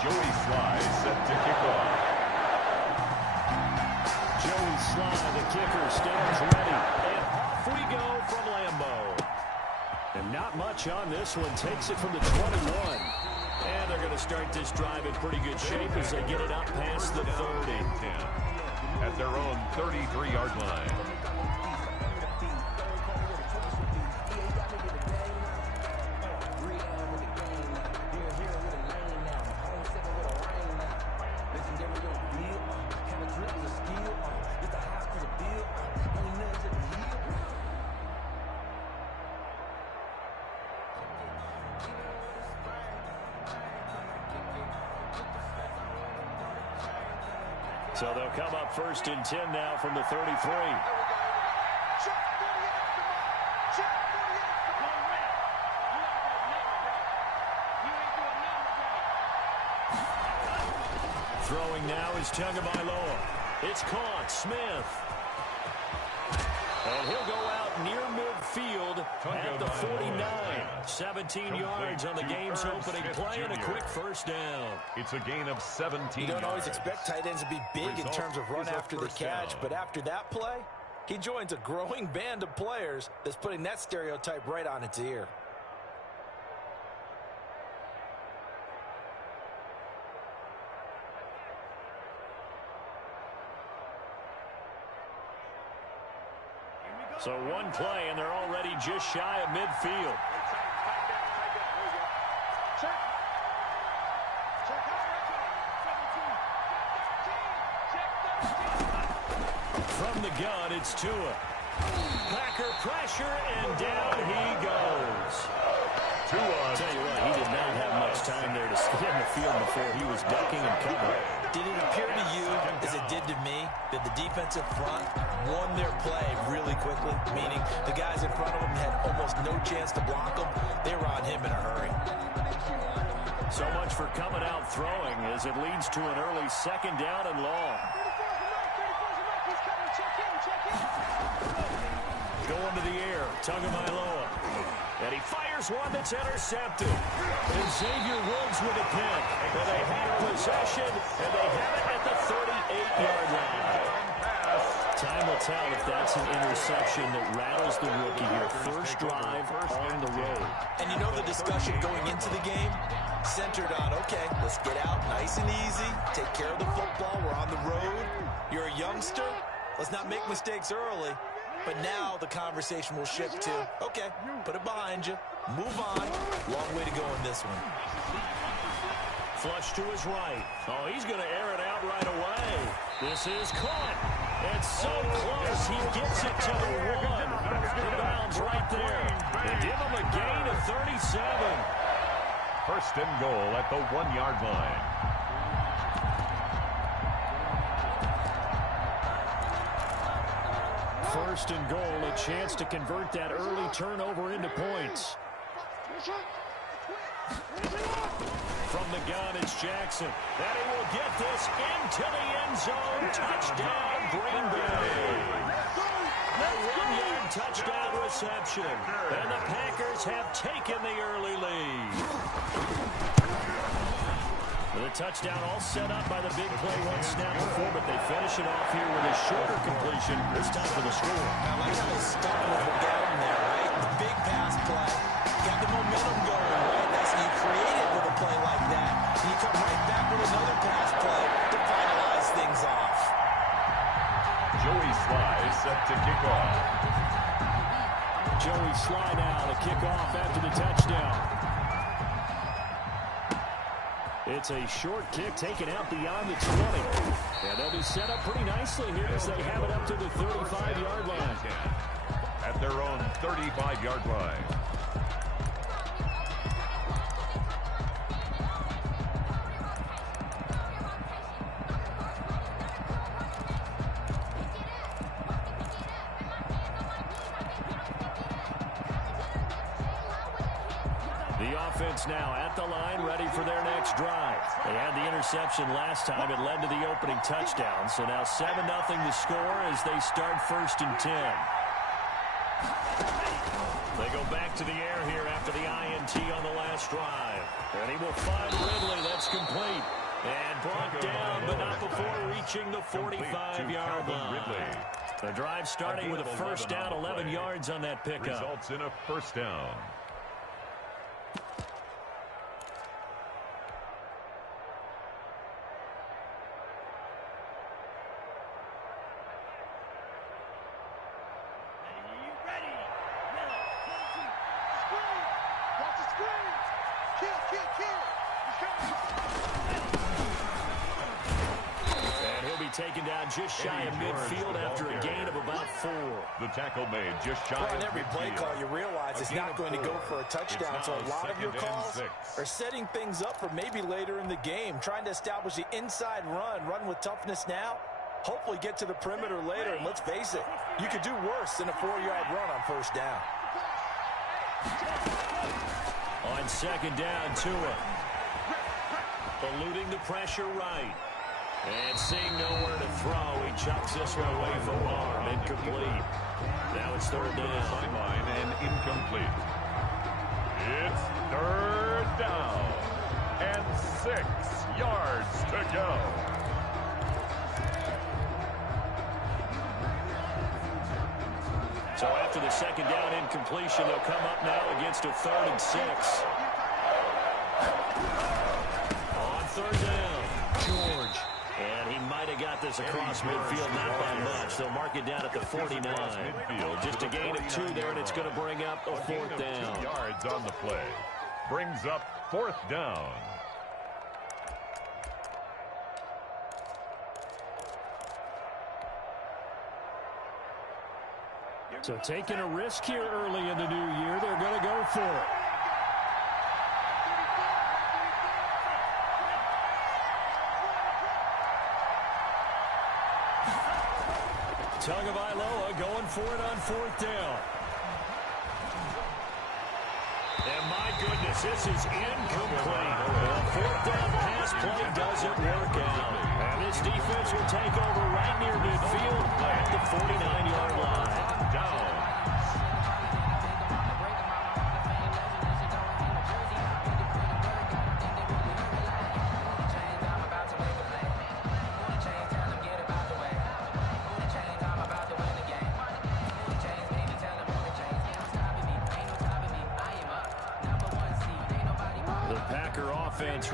Joey Sly set to kick off. Joey Sly, the kicker, stands ready. And off we go from Lambeau. And not much on this one. Takes it from the 21. And they're going to start this drive in pretty good shape as they get it up past the 30. At their own 33-yard line. So they'll come up 1st and 10 now from the 33. Throwing now is Tagovailoa. It's caught. Smith. And he'll go out near midfield at the 49. 17 yards on the game's opening play and a quick first down. It's a gain of 17 You don't always yards. expect tight ends to be big in terms of run after the catch, but after that play, he joins a growing band of players that's putting that stereotype right on its ear. So one play, and they're already just shy of midfield. From the gun, it's Tua. Packer pressure, and down he goes. Tua. Tell you what, he did not have much time there to get in the field before he was ducking and covering. Did it appear to you, as it did to me, that the defensive front won their play really quickly? Meaning the guys in front of him had almost no chance to block him. They were on him in a hurry. So much for coming out throwing as it leads to an early 2nd down and long. Going to the air, Tagovailoa. And he fires one that's intercepted. And Xavier Woods with a pick. And they have possession, and they have it at the 38-yard line. Time will tell if that's an interception that rattles the rookie here. First drive on the road. And you know the discussion going into the game centered on, okay, let's get out nice and easy, take care of the football, we're on the road. You're a youngster, let's not make mistakes early. But now the conversation will shift to, okay, put it behind you, move on. Long way to go in this one. Flush to his right. Oh, he's going to air it out right away. This is caught. It's so close. He gets it to the 1. The bounds right there. They give him a gain of 37. 1st and goal at the 1-yard line. First and goal, a chance to convert that early turnover into points. From the gun, it's Jackson. And he will get this into the end zone. Touchdown, Green Bay. A 1-yard touchdown reception. And the Packers have taken the early lead. The touchdown all set up by the big play one snap before, but they finish it off here with a shorter completion, this time for the score. I like how they stuck with it down there, right? The big pass play. Got the momentum going, right? That's you create it with a play like that. And you come right back with another pass play to finalize things off. Joey Sly set to kick off. Joey Sly now to kick off after the touchdown. It's a short kick taken out beyond the 20. And they'll be set up pretty nicely here as they have it up to the 35-yard line. At their own 35-yard line. The offense now at the line, ready for their next drive. They had the interception last time. It led to the opening touchdown. So now 7-0 the score as they start 1st and 10. They go back to the air here after the INT on the last drive. And he will find Ridley. That's complete. And brought down, but not before reaching the 45-yard line. The drive starting with a first down, 11 yards on that pickup. Results in a first down. Taken down just shy of midfield after a gain of about 4. The tackle made just shy on of every play call, you realize it's not going to go for a touchdown. So a lot of your calls are setting things up for maybe later in the game, trying to establish the inside run with toughness now, hopefully get to the perimeter later. And let's face it, you could do worse than a 4-yard run on first down. On second down, Tua. Eluding the pressure right. And seeing nowhere to throw, he chucks this one away from arm. Incomplete. Now it's third down. Sideline and incomplete. It's third down. And 6 yards to go. So after the second down incompletion, they'll come up now against a 3rd and 6. On third down, George. And he might have got this across midfield, not by much. They'll mark it down at the 49. Just a gain of 2 there, and it's going to bring up a 4th down. 2 yards on the play. Brings up 4th down. So taking a risk here early in the new year, they're going to go for it. Tagovailoa going for it on 4th down. And my goodness, this is incomplete. The 4th down pass play doesn't work out. And this defense will take over right near midfield at the 49-yard line. Down.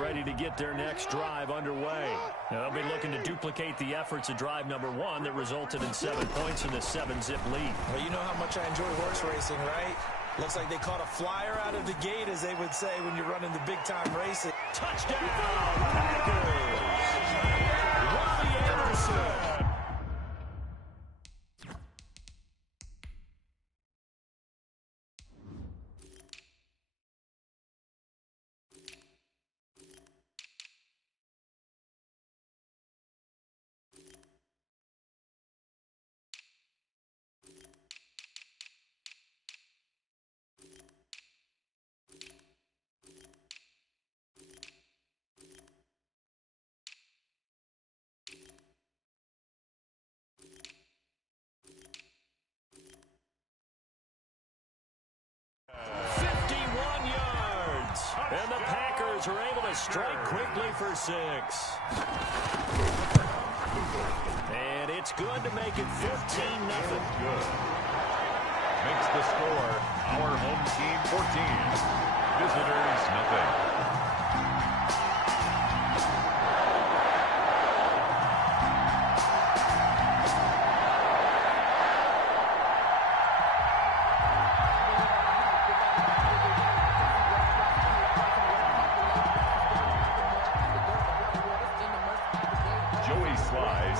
Ready to get their next drive underway. Now, they'll be looking to duplicate the efforts of drive number 1 that resulted in 7 points in the 7-zip lead. Well, you know how much I enjoy horse racing, right? Looks like they caught a flyer out of the gate, as they would say when you're running the big-time racing. Touchdown, Packers! Robbie Anderson! And the Packers are able to strike quickly for 6. And it's good to make it 15-0. Good. Makes the score our home team 14. Visitors nothing.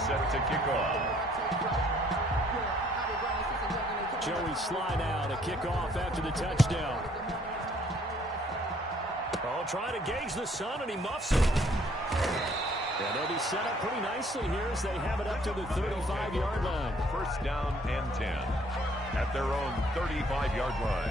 Set to kick off. Joey Sly now to kick off after the touchdown. Oh, trying to gauge the sun, and he muffs it. And they'll be set up pretty nicely here as they have it up to the 35-yard line. First down and 10 at their own 35-yard line.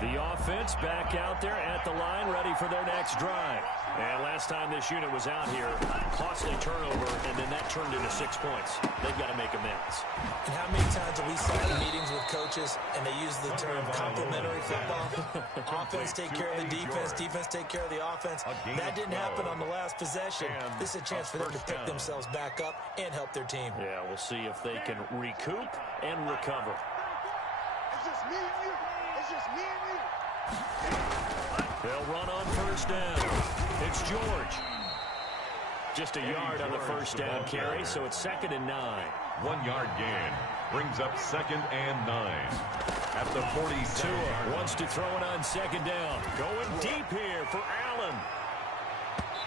The offense back out there at the line, ready for their next drive. And last time this unit was out here, costly turnover, and then that turned into 6 points. They've got to make amends. And how many times have we sat in meetings with coaches and they use the term complementary football? Offense take care of the defense, defense take care of the offense. That didn't happen on the last possession. This is a chance for them to pick themselves back up and help their team. Yeah, we'll see if they can recoup and recover. It's just me and you. It's just me and you. They'll run on first down. It's George. Just a yard on the first down carry, so it's 2nd and 9. 1 yard gain brings up 2nd and 9 at the 42. Tua wants to throw it on 2nd down. Going deep here for Allen.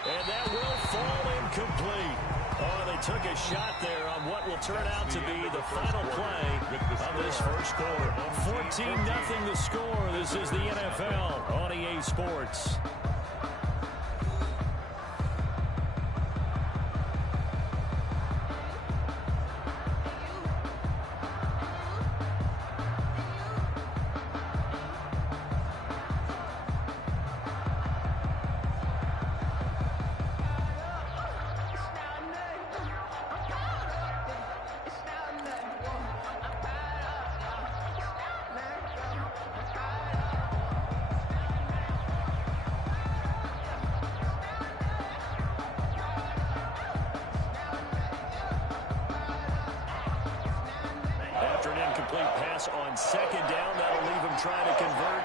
And that will fall incomplete. Oh, they took a shot there on what will turn out to be the final play of this first quarter. 14-0 the score. This is the NFL on EA Sports. On 2nd down, that'll leave him trying to convert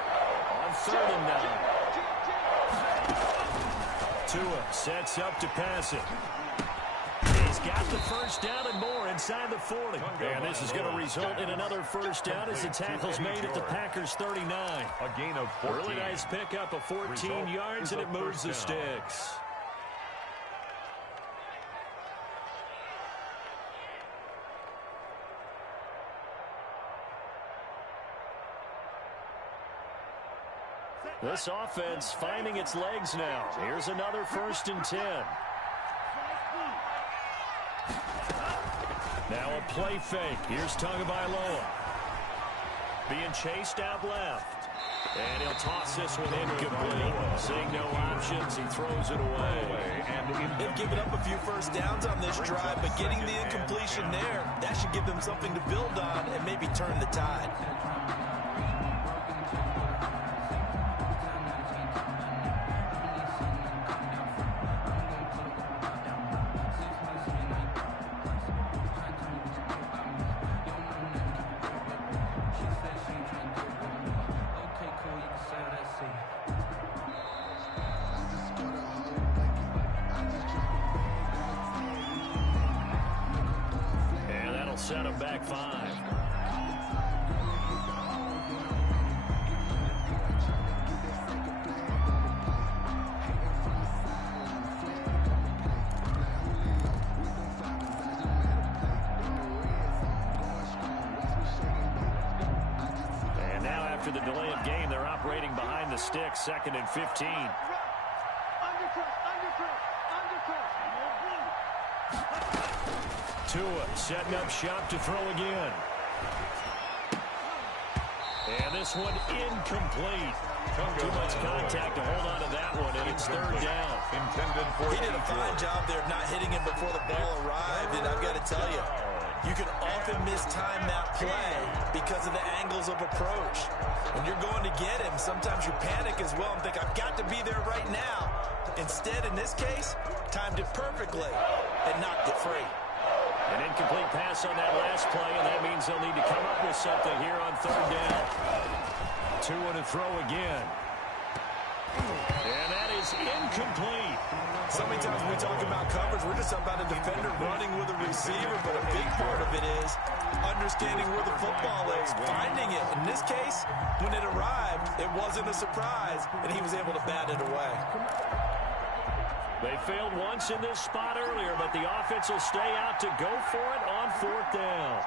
on 3rd and 9. Tua sets up to pass it. He's got the first down and more inside the 40. And this is going to result in another first down as the tackle's made at the Packers' 39. A gain of 14. Really nice pickup of 14 yards, and it moves the sticks. This offense finding its legs now. Here's another 1st and 10. Now a play fake. Here's Tagovailoa. Being chased out left. And he'll toss this one incomplete. Seeing no options, he throws it away. And they've given up a few first downs on this drive, but getting the incompletion there, that should give them something to build on and maybe turn the tide. Set him back 5. And now after the delay of game, they're operating behind the sticks, 2nd and 15. Tua setting up shop to throw again. And this one incomplete. Too much contact to hold on to that one, and it's 3rd down. Intended for he did a fine job there of not hitting him before the ball arrived, and I've got to tell you, you can often mistime that play because of the angles of approach. When you're going to get him, sometimes you panic as well and think, I've got to be there right now. Instead, in this case, timed it perfectly and knocked it free. An incomplete pass on that last play, and that means they'll need to come up with something here on 3rd down. Tua to throw again. And that is incomplete. So many times when we talk about coverage, we're just talking about a defender running with a receiver, but a big part of it is understanding where the football is, finding it. In this case, when it arrived, it wasn't a surprise, and he was able to bat it away. They failed once in this spot earlier, but the offense will stay out to go for it on 4th down.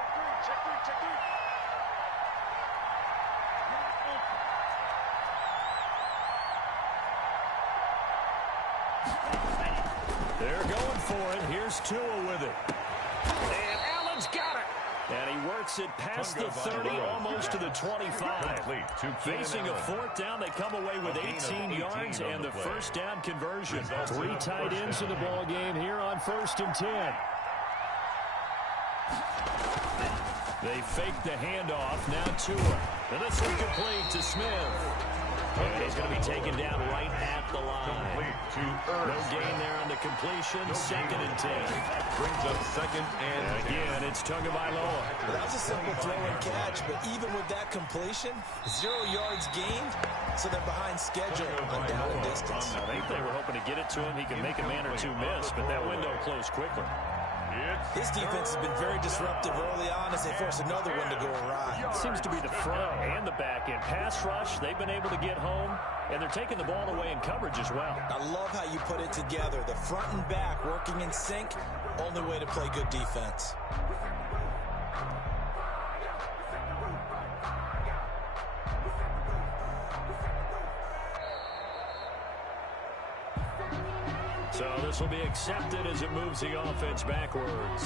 They're going for it. Here's Tua with it. And Allen's got it. And he works it past the 30, almost to the 25. Facing a fourth down, they come away with 18 yards and the first down conversion. 3 tight ends in the ball game here on 1st and 10. They fake the handoff. Now Tua. And this one complete to Smith. And he's going to be taken down right at the line. No gain there on the completion. 2nd and 10. Brings up 2nd and again, it's Tagovailoa. That was a simple throw and catch, but even with that completion, 0 yards gained, so they're behind schedule on down and distance. I think they were hoping to get it to him. He could make a man or two miss, but that window closed quickly. His defense has been very disruptive early on as they force another one to go awry. Seems to be the front and the back end. Pass rush, they've been able to get home, and they're taking the ball away in coverage as well. I love how you put it together. The front and back working in sync, only way to play good defense. So this will be accepted as it moves the offense backwards.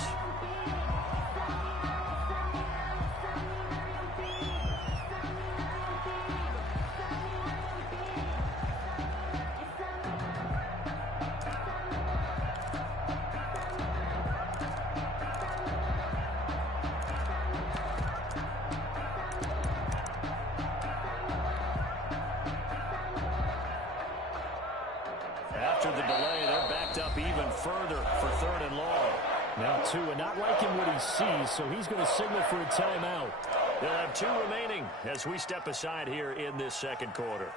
After the delay, they're backed up even further for 3rd and long. Now Tua not liking what he sees, so he's going to signal for a timeout. They'll have 2 remaining as we step aside here in this 2nd quarter.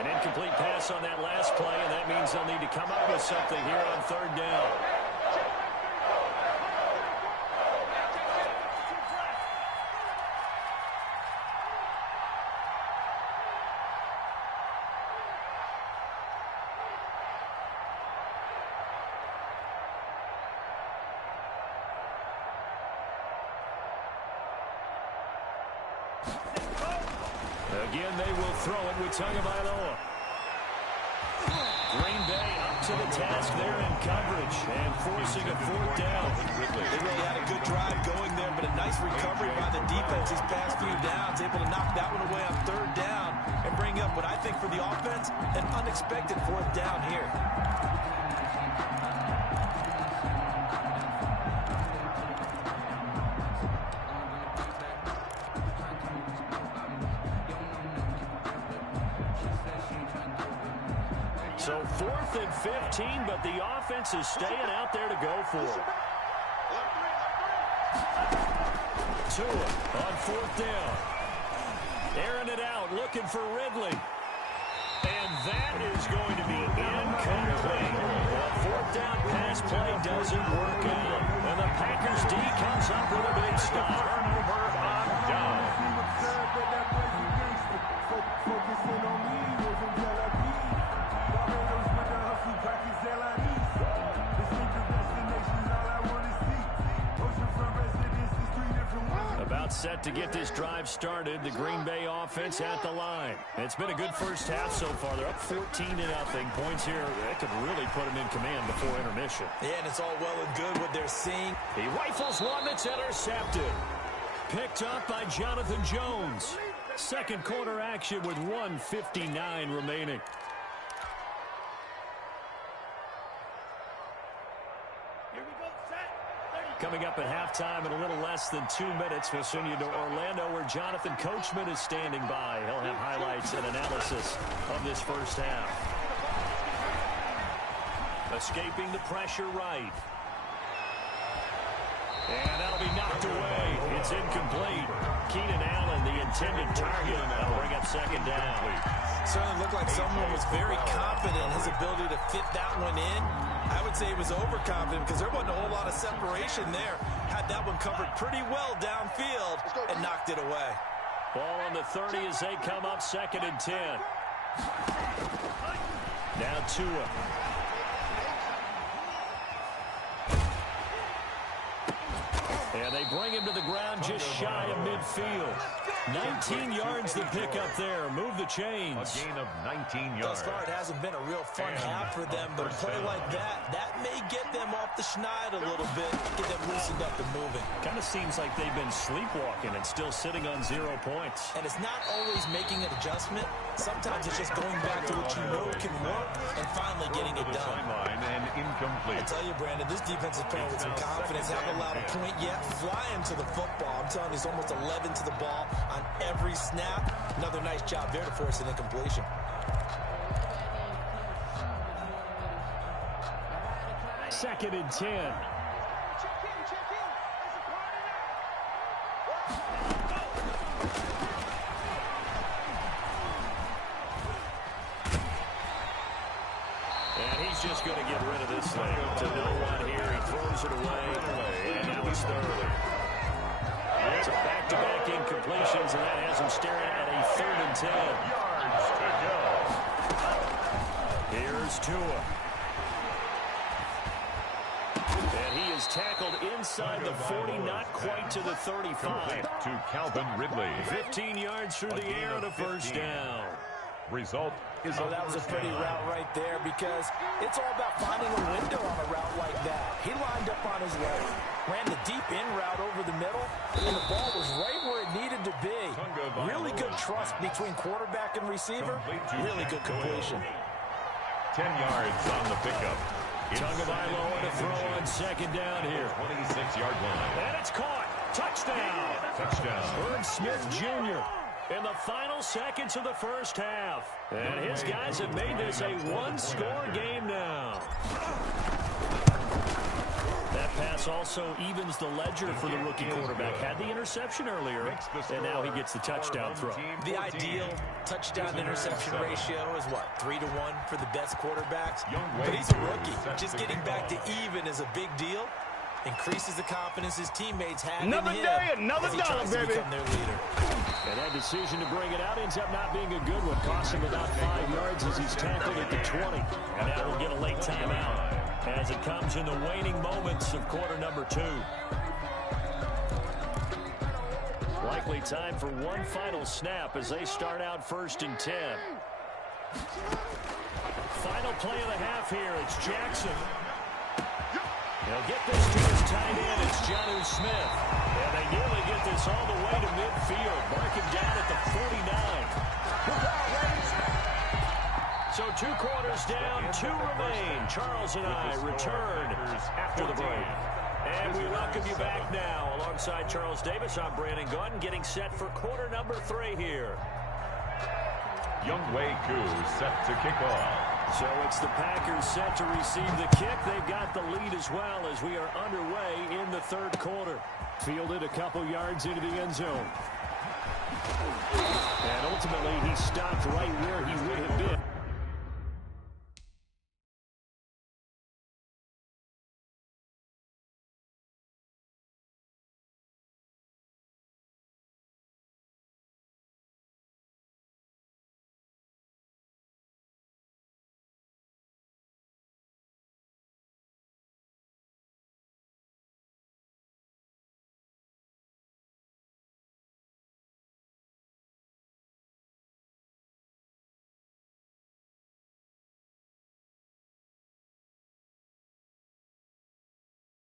An incomplete pass on that last play, and that means they'll need to come up with something here on 3rd down. Again, they will throw it with Tagovailoa. Green Bay up to the task there in coverage and forcing a 4th down. They really had a good drive going there, but a nice recovery by the defense these past few downs, able to knock that one away on 3rd down and bring up what I think for the offense, an unexpected 4th down here. So 4th and 15, but the offense is staying out there to go for it. Tua on 4th down. Airing it out, looking for Ridley. And that is going to be incomplete. The 4th down pass play doesn't work out. And the Packers D comes up with a big stop. turnover on down. Focusing on me, wasn't Tel Aviv. Barbados with the hustle, practice LIDs. Distinctive destinations, all I want to see. Oceanfront residences, 3 different ones. About set to get this drive started. The Green Bay offense at the line. It's been a good first half so far. They're up 14-0. Points here that could really put them in command before intermission. Yeah, and it's all well and good what they're seeing. He rifles one that's intercepted. Picked up by Jonathan Jones. 2nd quarter action with 1:59 remaining. Coming up at halftime in a little less than 2 minutes, we'll send you to Orlando where Jonathan Coachman is standing by. He'll have highlights and analysis of this first half. Escaping the pressure right. And that'll be knocked away. It's incomplete. Keenan Allen, the intended target. That'll bring up 2nd down. Certainly looked like someone was very confident in his ability to fit that one in. I would say he was overconfident because there wasn't a whole lot of separation there. Had that one covered pretty well downfield and knocked it away. Ball on the 30 as they come up 2nd and 10. Now Tua. And they bring him to the ground just shy of midfield. 19 yards to pick up there. Move the chains. A gain of 19 yards. Thus far, it hasn't been a real fun half for them, but a play like that may get them off the schneid a little bit, get them loosened up and moving. Kind of seems like they've been sleepwalking and still sitting on 0 points. And it's not always making an adjustment. Sometimes it's just going back to what you know can work and finally getting it done. Sideline and incomplete. I tell you, Brandon, this defense is playing with some confidence. Haven't allowed a point yet. Flying to the football. I'm telling you, he's almost 11 to the ball on every snap. Another nice job there to force an incompletion. Second and 10. And he's just going to get rid of this thing. To no one here. He throws it away. And now it's third. It's a back-to-back incompletions, and that has him staring at a 3rd and 10. Yards to go. Here's Tua. And he is tackled inside the 40, not quite to the 35. To Calvin Ridley. 15 yards through the air and a first down. Result is that was a pretty route right there because it's all about finding a window on a route like that. He lined up on his left, ran the deep in route over the middle, and the ball was right where it needed to be. Really good trust between quarterback and receiver. Really good completion. 10 yards on the pickup. Tagovailoa on a throw on second down here. 26-yard line. And it's caught. Touchdown. Touchdown. Herb Smith Jr. in the final seconds of the first half. And his guys have made this a one-score game now. That pass also evens the ledger for the rookie quarterback. Had the interception earlier, and now he gets the touchdown throw. The ideal touchdown-interception ratio is what, 3 to 1 for the best quarterbacks? But he's a rookie. Just getting back to even is a big deal. Increases the confidence his teammates have in him another as he tries to become their leader. And that decision to bring it out ends up not being a good one. Costs him about 5 yards as he's tackled at the 20. And now we'll get a late timeout as it comes in the waning moments of quarter number 2. Likely time for one final snap as they start out 1st and 10. Final play of the half here. It's Jackson. He'll get this to his tight end. It's Jonnu Smith. And they nearly get this all the way to midfield. Mark him down at the 49. So 2 quarters down, 2 remain. Charles and I return after the break. And we welcome you back now. Alongside Charles Davis, I'm Brandon Gunn, getting set for quarter number 3 here. Younghoe Koo set to kick off. So it's the Packers set to receive the kick. They've got the lead as well as we are underway in the 3rd quarter. Fielded a couple yards into the end zone. And ultimately, he stopped right where he would have been.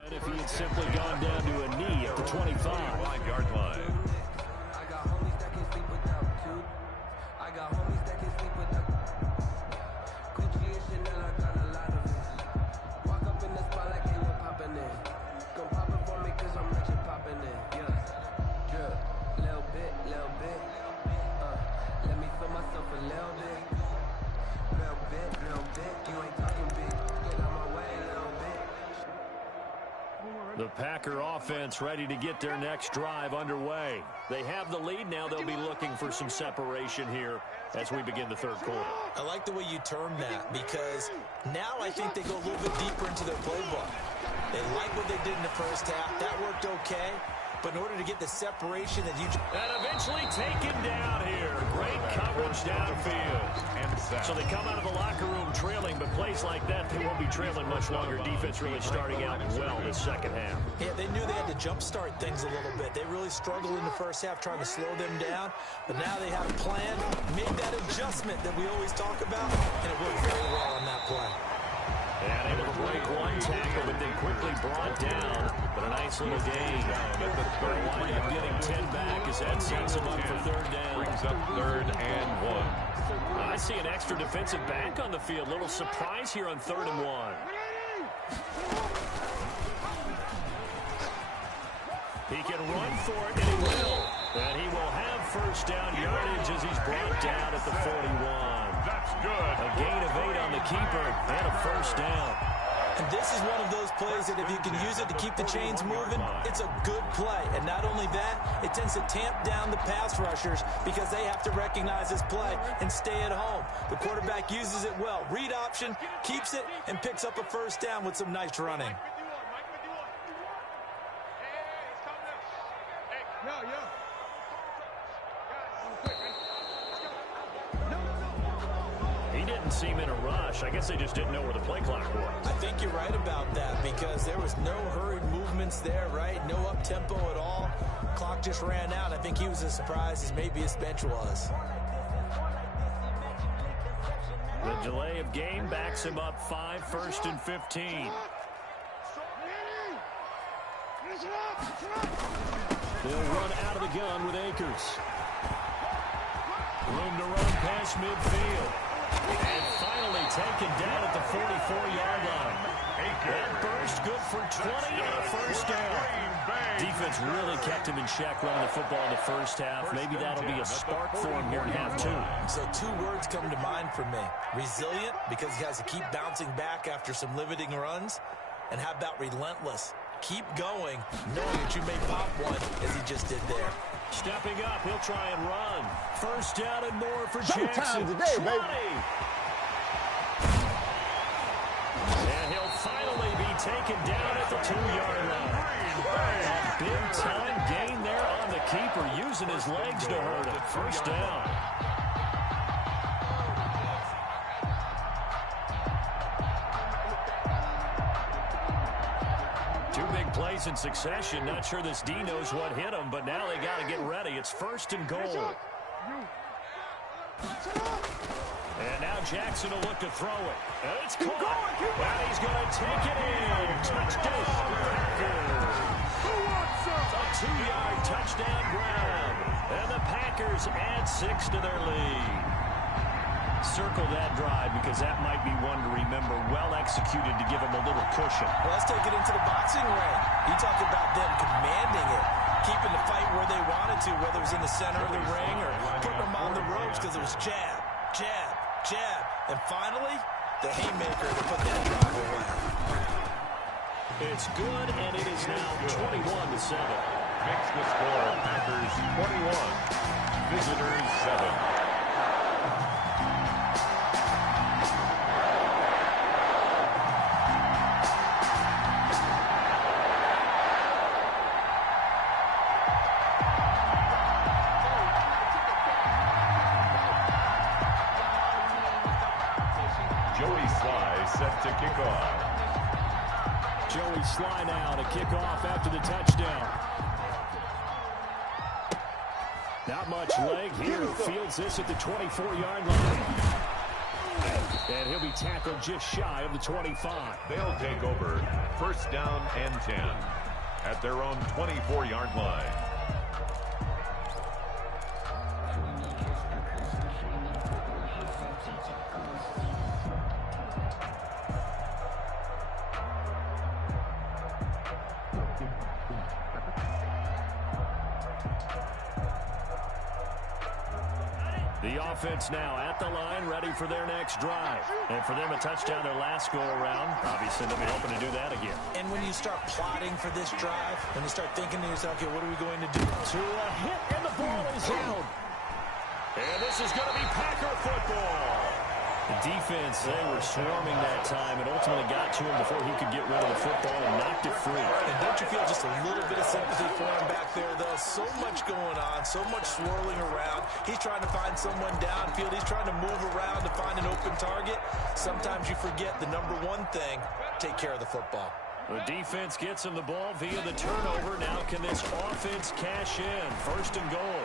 And if he had simply gone down to a knee at the 25. 5-yard line. I got homies that can sleep without two. I got homies that can sleep without Gucci and Chanel, I got a lot of it. Walk up in the spot like, hey, we're poppin' in. Come pop it for me cause I'm rich and poppin' in. Yeah, drip, little bit, little bit. Let me feel myself a little bit. Little bit, little bit. You ain't talking big. Get out my way, little bit. The Packer offense ready to get their next drive underway. They have the lead now. They'll be looking for some separation here as we begin the 3rd quarter. I like the way you term that because now I think they go a little bit deeper into their playbook. They like what they did in the first half. That worked okay. but in order to get the separation that you... And eventually taken down here. Great coverage downfield. So they come out of the locker room trailing, but plays like that, they won't be trailing much longer. Defense really starting out well this second half. Yeah, they knew they had to jumpstart things a little bit. They really struggled in the first half trying to slow them down, but now they have a plan, made that adjustment that we always talk about, and it worked very well on that play. And able to break one tackle, but then quickly brought down. But a nice little gain. They'll wind up getting 10 back as that sets them up for third down. Brings up 3rd and 1. I see an extra defensive back on the field. Little surprise here on 3rd and 1. He can run for it, and he will. And he will have first down yardage as he's brought down at the 41. That's good. A gain of 8 on the keeper and a first down. And this is one of those plays that if you can use it to keep the chains moving, it's a good play. And not only that, it tends to tamp down the pass rushers because they have to recognize this play and stay at home. The quarterback uses it well. Read option, keeps it, and picks up a first down with some nice running. He didn't seem in a rush. I guess they just didn't know where the play clock was. I think you're right about that because there was no hurried movements there, right? No up-tempo at all. Clock just ran out. I think he was as surprised as maybe his bench was. The delay of game backs him up 5, 1st and 15. They'll run out of the gun with Akers. Room to run past midfield. And finally taken down at the 44-yard line. That burst good for 20 and a first down. Defense really kept him in check running the football in the first half. Maybe that'll be a spark for him here in half 2. So 2 words come to mind for me. Resilient, because he has to keep bouncing back after some limiting runs. And how about relentless? Keep going, knowing that you may pop one as he just did there. Stepping up, he'll try and run. First down and more for Jackson. Today, 20. And he'll finally be taken down at the 2-yard line. A big-time gain there on the keeper, using his legs to hurt him. First down. Plays in succession. Not sure this D knows what hit him, but now they got to get ready. It's 1st and goal. And now Jackson will look to throw it. And it's caught. And he's going to take it in. Touchdown, Packers. A 2-yard touchdown grab. And the Packers add 6 to their lead. Circle that drive because that might be one to remember. Well executed to give them a little cushion. Well, let's take it into the boxing ring. You talk about them commanding it, keeping the fight where they wanted to, whether it was in the center of the ring or putting them on the ropes because it was jab, jab, jab. And finally, the haymaker to put that drive away. It's good, and it is now 21-7. Makes the score Packers 21, visitors 7. To kick off. Joey Sly now to kick off after the touchdown. Not much leg here. Fields this at the 24-yard line. And he'll be tackled just shy of the 25. They'll take over 1st down and 10 at their own 24-yard line. The offense now at the line, ready for their next drive. And for them, a touchdown their last go-around. Obviously, they'll be hoping to do that again. And when you start plotting for this drive, when you start thinking to yourself, okay, what are we going to do? To a hit, and the ball is out. And this is going to be Packer football. The defense, they were swarming that time and ultimately got to him before he could get rid of the football and knocked it free. And don't you feel just a little bit of sympathy for him back there, though? So much going on, so much swirling around. He's trying to find someone downfield. He's trying to move around to find an open target. Sometimes you forget the number one thing, take care of the football. The defense gets him the ball via the turnover. Now can this offense cash in? First and goal.